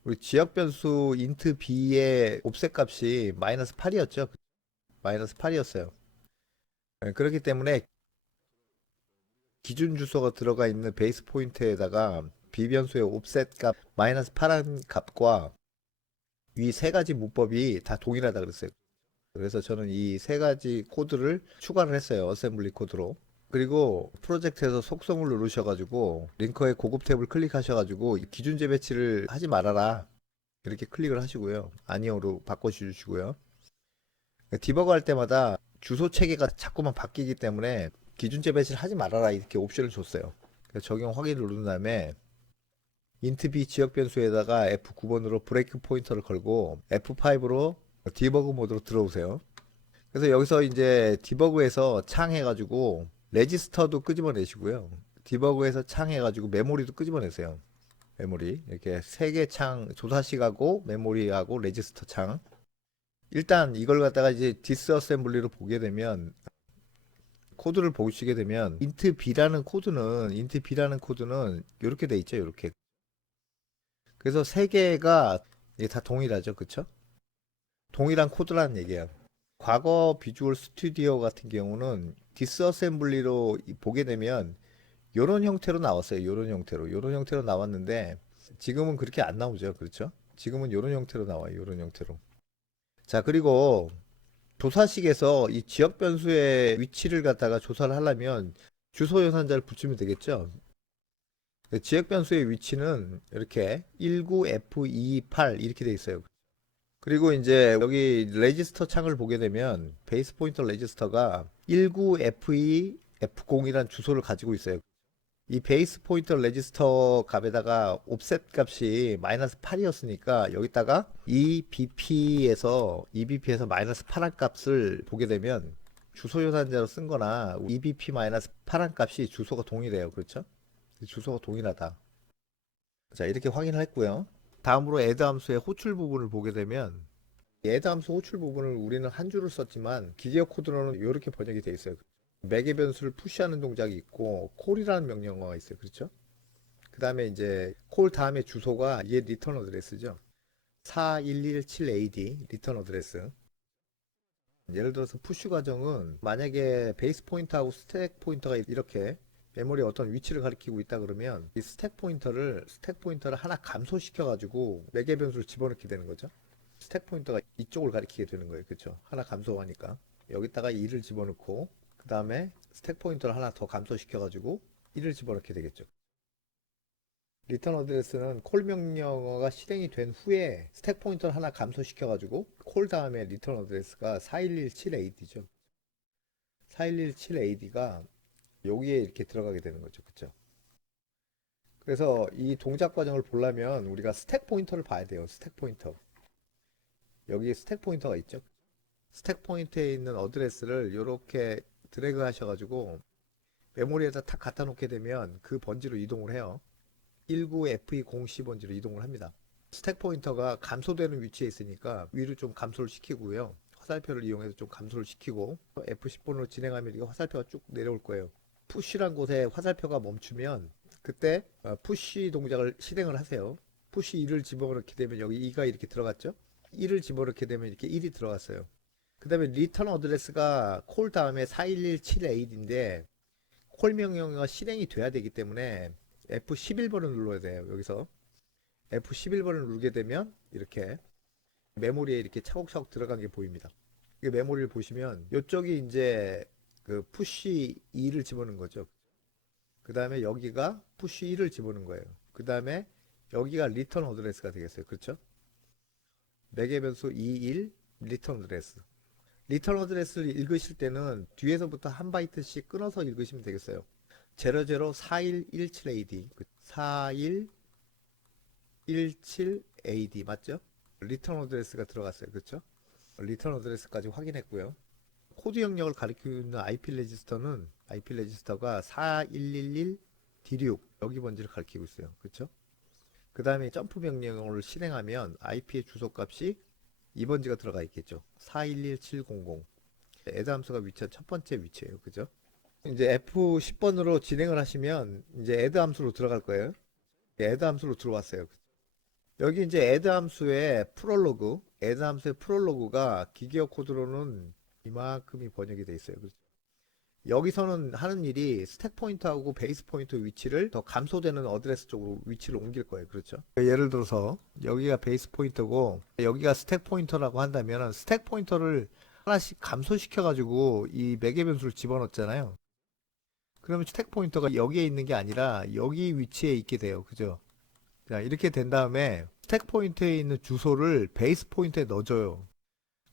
우리 지역 변수 int b의 옵셋 값이 마이너스 8이었죠. 마이너스 8이었어요. 그렇기 때문에 기준 주소가 들어가 있는 베이스 포인트에다가 b 변수의 옵셋 값 마이너스 8한 값과 이 세 가지 문법이 다 동일하다 그랬어요. 그래서 저는 이 세 가지 코드를 추가를 했어요. 어셈블리 코드로. 그리고 프로젝트에서 속성을 누르셔가지고 링커의 고급 탭을 클릭하셔가지고 기준 재배치를 하지 말아라. 이렇게 클릭을 하시고요. 아니오로 바꿔주시고요. 디버그 할 때마다 주소 체계가 자꾸만 바뀌기 때문에 기준 재배치를 하지 말아라. 이렇게 옵션을 줬어요. 적용 확인을 누른 다음에 int b 지역 변수에다가 F9번으로 브레이크 포인터를 걸고 F5로 디버그 모드로 들어오세요. 그래서 여기서 이제 디버그에서 창 해가지고 레지스터도 끄집어내시고요. 디버그에서 창 해가지고 메모리도 끄집어내세요. 메모리 이렇게 세 개 창 조사식하고 메모리하고 레지스터 창. 일단 이걸 갖다가 이제 디스어셈블리로 보게 되면 코드를 보시게 되면 int b라는 코드는 이렇게 돼 있죠. 이렇게. 그래서 세 개가 이게 다 동일하죠. 그쵸? 동일한 코드라는 얘기예요. 과거 비주얼 스튜디오 같은 경우는 디스어셈블리로 보게 되면 요런 형태로 나왔어요. 요런 형태로 나왔는데 지금은 그렇게 안 나오죠. 그렇죠? 지금은 요런 형태로 나와요. 요런 형태로. 자, 그리고 조사식에서 이 지역 변수의 위치를 갖다가 조사를 하려면 주소 연산자를 붙이면 되겠죠. 지역 변수의 위치는 이렇게 19F28 이렇게 돼 있어요. 그리고 이제 여기 레지스터 창을 보게 되면 베이스 포인터 레지스터가 19F2 F0이란 주소를 가지고 있어요. 이 베이스 포인터 레지스터 값에다가 옵셋 값이 마이너스 8이었으니까 여기다가 EBP에서 마이너스 8한 값을 보게 되면 주소 연산자로 쓴 거나 EBP 마이너스 8한 값이 주소가 동일해요. 그렇죠? 주소가 동일하다. 자, 이렇게 확인을 했고요. 다음으로 add 함수의 호출 부분을 보게 되면 add 함수 호출 부분을 우리는 한 줄을 썼지만 기계어 코드로는 이렇게 번역이 되어 있어요. 매개 변수를 푸시하는 동작이 있고 콜이라는 명령어가 있어요. 그렇죠? 그 다음에 이제 콜 다음에 주소가 이게 리턴 어드레스죠. 4117AD 리턴 어드레스. 예를 들어서 푸시 과정은 만약에 베이스 포인터하고 스택 포인터가 이렇게 메모리에 어떤 위치를 가리키고 있다 그러면 이 스택 포인터를 하나 감소시켜 가지고 매개 변수를 집어넣게 되는 거죠. 스택 포인터가 이쪽을 가리키게 되는 거예요. 그렇죠? 하나 감소하니까 여기다가 2를 집어넣고 그 다음에 스택 포인터를 하나 더 감소시켜 가지고 1을 집어넣게 되겠죠. 리턴 어드레스는 콜 명령어가 실행이 된 후에 스택 포인터를 하나 감소시켜 가지고 콜 다음에 리턴 어드레스가 4117AD죠. 4117AD가 여기에 이렇게 들어가게 되는 거죠. 그쵸? 그래서 이 동작 과정을 보려면 우리가 스택 포인터를 봐야 돼요. 스택 포인터. 여기 스택 포인터가 있죠. 스택 포인터에 있는 어드레스를 이렇게 드래그 하셔가지고 메모리에다 탁 갖다 놓게 되면 그 번지로 이동을 해요. 19F20C 번지로 이동을 합니다. 스택 포인터가 감소되는 위치에 있으니까 위로 좀 감소를 시키고요. 화살표를 이용해서 좀 감소를 시키고 F10번으로 진행하면 이게 화살표가 쭉 내려올 거예요. 푸시란 곳에 화살표가 멈추면 그때 푸시 동작을 실행을 하세요. 푸시 2를 집어넣게 되면 여기 2가 이렇게 들어갔죠. 1을 집어넣게 되면 이렇게 1이 들어갔어요. 그 다음에 리턴 어드레스가 콜 다음에 4117AD인데 콜 명령어가 실행이 돼야 되기 때문에 F11번을 눌러야 돼요. 여기서 F11번을 누르게 되면 이렇게 메모리에 이렇게 차곡차곡 들어간 게 보입니다. 이 메모리를 보시면 이쪽이 이제 그 푸시 2를 집어넣은 거죠. 그 다음에 여기가 푸시 1을 집어넣은 거예요. 그 다음에 여기가 리턴 어드레스가 되겠어요. 그렇죠? 매개 변수 21 리턴 어드레스. 리턴 어드레스를 읽으실 때는 뒤에서부터 한 바이트씩 끊어서 읽으시면 되겠어요. 004117AD 4117AD 맞죠? 리턴 어드레스가 들어갔어요. 그렇죠? 리턴 어드레스까지 확인했고요. 코드 영역을 가리키는 IP 레지스터가 4111 D6 여기 번지를 가리키고 있어요. 그렇죠? 그 다음에 점프 명령어를 실행하면 IP의 주소값이 2번지가 들어가 있겠죠. 411700. 애드 함수가 위치한 첫 번째 위치예요. 그죠? 이제 F10번으로 진행을 하시면 이제 애드 함수로 들어갈 거예요. 애드 함수로 들어왔어요. 여기 이제 애드 함수의 프롤로그, 애드 함수의 프롤로그가 기계어 코드로는 이만큼이 번역이 돼 있어요. 여기서는 하는 일이 스택 포인터하고 베이스 포인터 위치를 더 감소되는 어드레스 쪽으로 위치를 옮길 거예요. 그렇죠? 예를 들어서 여기가 베이스 포인터고 여기가 스택 포인터라고 한다면 스택 포인터를 하나씩 감소시켜 가지고 이 매개 변수를 집어넣잖아요. 그러면 스택 포인터가 여기에 있는 게 아니라 여기 위치에 있게 돼요. 그죠? 자, 이렇게 된 다음에 스택 포인터에 있는 주소를 베이스 포인터에 넣어줘요.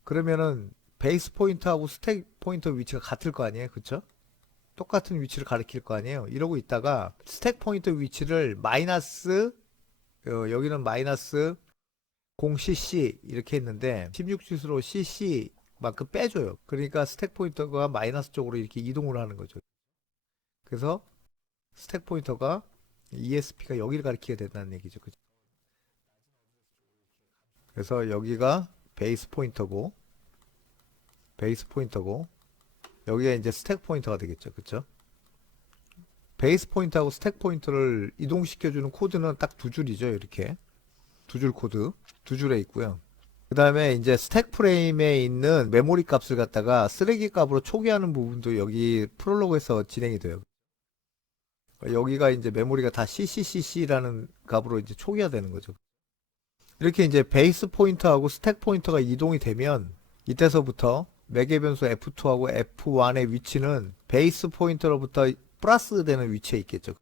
그러면은 베이스 포인터하고 스택 포인터 위치가 같을 거 아니에요. 그쵸? 똑같은 위치를 가리킬 거 아니에요. 이러고 있다가 스택 포인터 위치를 마이너스 여기는 마이너스 0cc 이렇게 했는데 16주소로 cc만큼 빼줘요. 그러니까 스택 포인터가 마이너스 쪽으로 이렇게 이동을 하는 거죠. 그래서 스택 포인터가 ESP가 여기를 가리키게 된다는 얘기죠. 그죠? 그래서 여기가 베이스 포인터고 여기가 이제 스택 포인터가 되겠죠. 그쵸? 베이스 포인터하고 스택 포인터를 이동시켜주는 코드는 딱 두 줄이죠. 이렇게 두 줄 코드 두 줄에 있고요. 그 다음에 이제 스택 프레임에 있는 메모리 값을 갖다가 쓰레기 값으로 초기화하는 부분도 여기 프롤로그에서 진행이 돼요. 여기가 이제 메모리가 다 CCCC라는 값으로 이제 초기화되는 거죠. 이렇게 이제 베이스 포인터하고 스택 포인터가 이동이 되면 이때서부터 매개 변수 F2하고 F1의 위치는 베이스 포인터로부터 플러스 되는 위치에 있겠죠.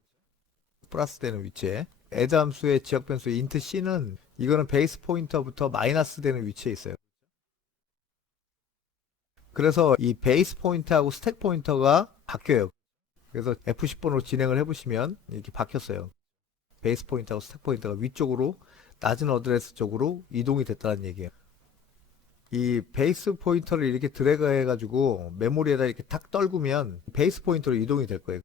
플러스 되는 위치에. 애드 함수의 지역 변수 int c는 이거는 베이스 포인터부터 마이너스 되는 위치에 있어요. 그래서 이 베이스 포인터하고 스택 포인터가 바뀌어요. 그래서 F10번으로 진행을 해보시면 이렇게 바뀌었어요. 베이스 포인터하고 스택 포인터가 위쪽으로 낮은 어드레스 쪽으로 이동이 됐다는 얘기예요. 이 베이스 포인터를 이렇게 드래그 해가지고 메모리에다 이렇게 탁 떨구면 베이스 포인터로 이동이 될 거예요.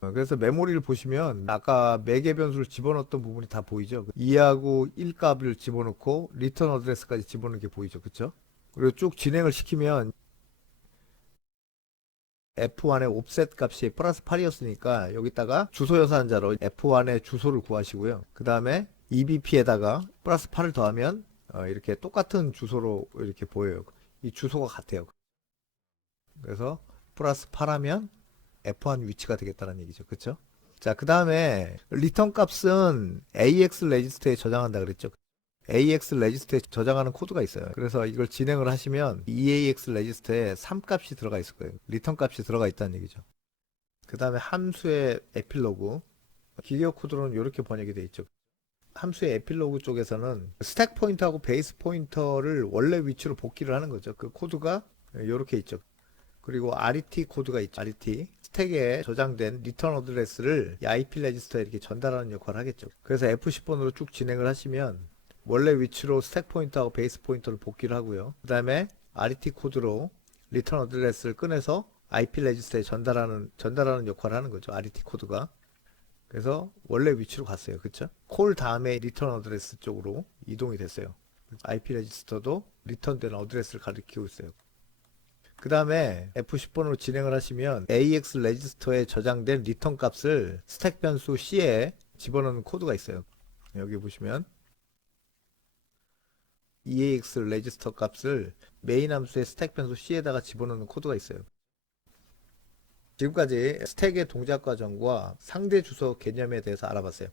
그래서 메모리를 보시면 아까 매개 변수를 집어넣었던 부분이 다 보이죠. 2하고 1 값을 집어넣고 리턴 어드레스까지 집어넣는 게 보이죠. 그쵸? 그리고 쭉 진행을 시키면 F1의 옵셋 값이 플러스 8이었으니까 여기다가 주소 연산자로 F1의 주소를 구하시고요. 그 다음에 EBP에다가 플러스 8을 더하면 이렇게 똑같은 주소로 이렇게 보여요. 이 주소가 같아요. 그래서 플러스 8하면 F1 위치가 되겠다는 얘기죠. 그쵸? 자, 그 다음에 리턴 값은 AX 레지스터에 저장한다 그랬죠. AX 레지스터에 저장하는 코드가 있어요. 그래서 이걸 진행을 하시면 EAX 레지스터에 3값이 들어가 있을 거예요. 리턴 값이 들어가 있다는 얘기죠. 그 다음에 함수의 에필로그. 기계어 코드로는 이렇게 번역이 되어 있죠. 함수의 에필로그 쪽에서는 스택 포인터하고 베이스 포인터를 원래 위치로 복귀를 하는 거죠. 그 코드가 이렇게 있죠. 그리고 RET 코드가 있죠. RET. 스택에 저장된 리턴 어드레스를 IP 레지스터에 이렇게 전달하는 역할을 하겠죠. 그래서 F10번으로 쭉 진행을 하시면 원래 위치로 스택 포인터하고 베이스 포인터를 복귀를 하고요. 그 다음에 RET 코드로 리턴 어드레스를 꺼내서 IP 레지스터에 전달하는 역할을 하는 거죠. RET 코드가. 그래서 원래 위치로 갔어요. 그쵸? 콜 다음에 리턴 어드레스 쪽으로 이동이 됐어요. IP 레지스터도 리턴된 어드레스를 가리키고 있어요. 그 다음에 F10번으로 진행을 하시면 AX 레지스터에 저장된 리턴 값을 스택 변수 C에 집어넣는 코드가 있어요. 여기 보시면 EAX 레지스터 값을 메인 함수의 스택 변수 C에다가 집어넣는 코드가 있어요. 지금까지 스택의 동작 과정과 상대 주소 개념에 대해서 알아봤어요.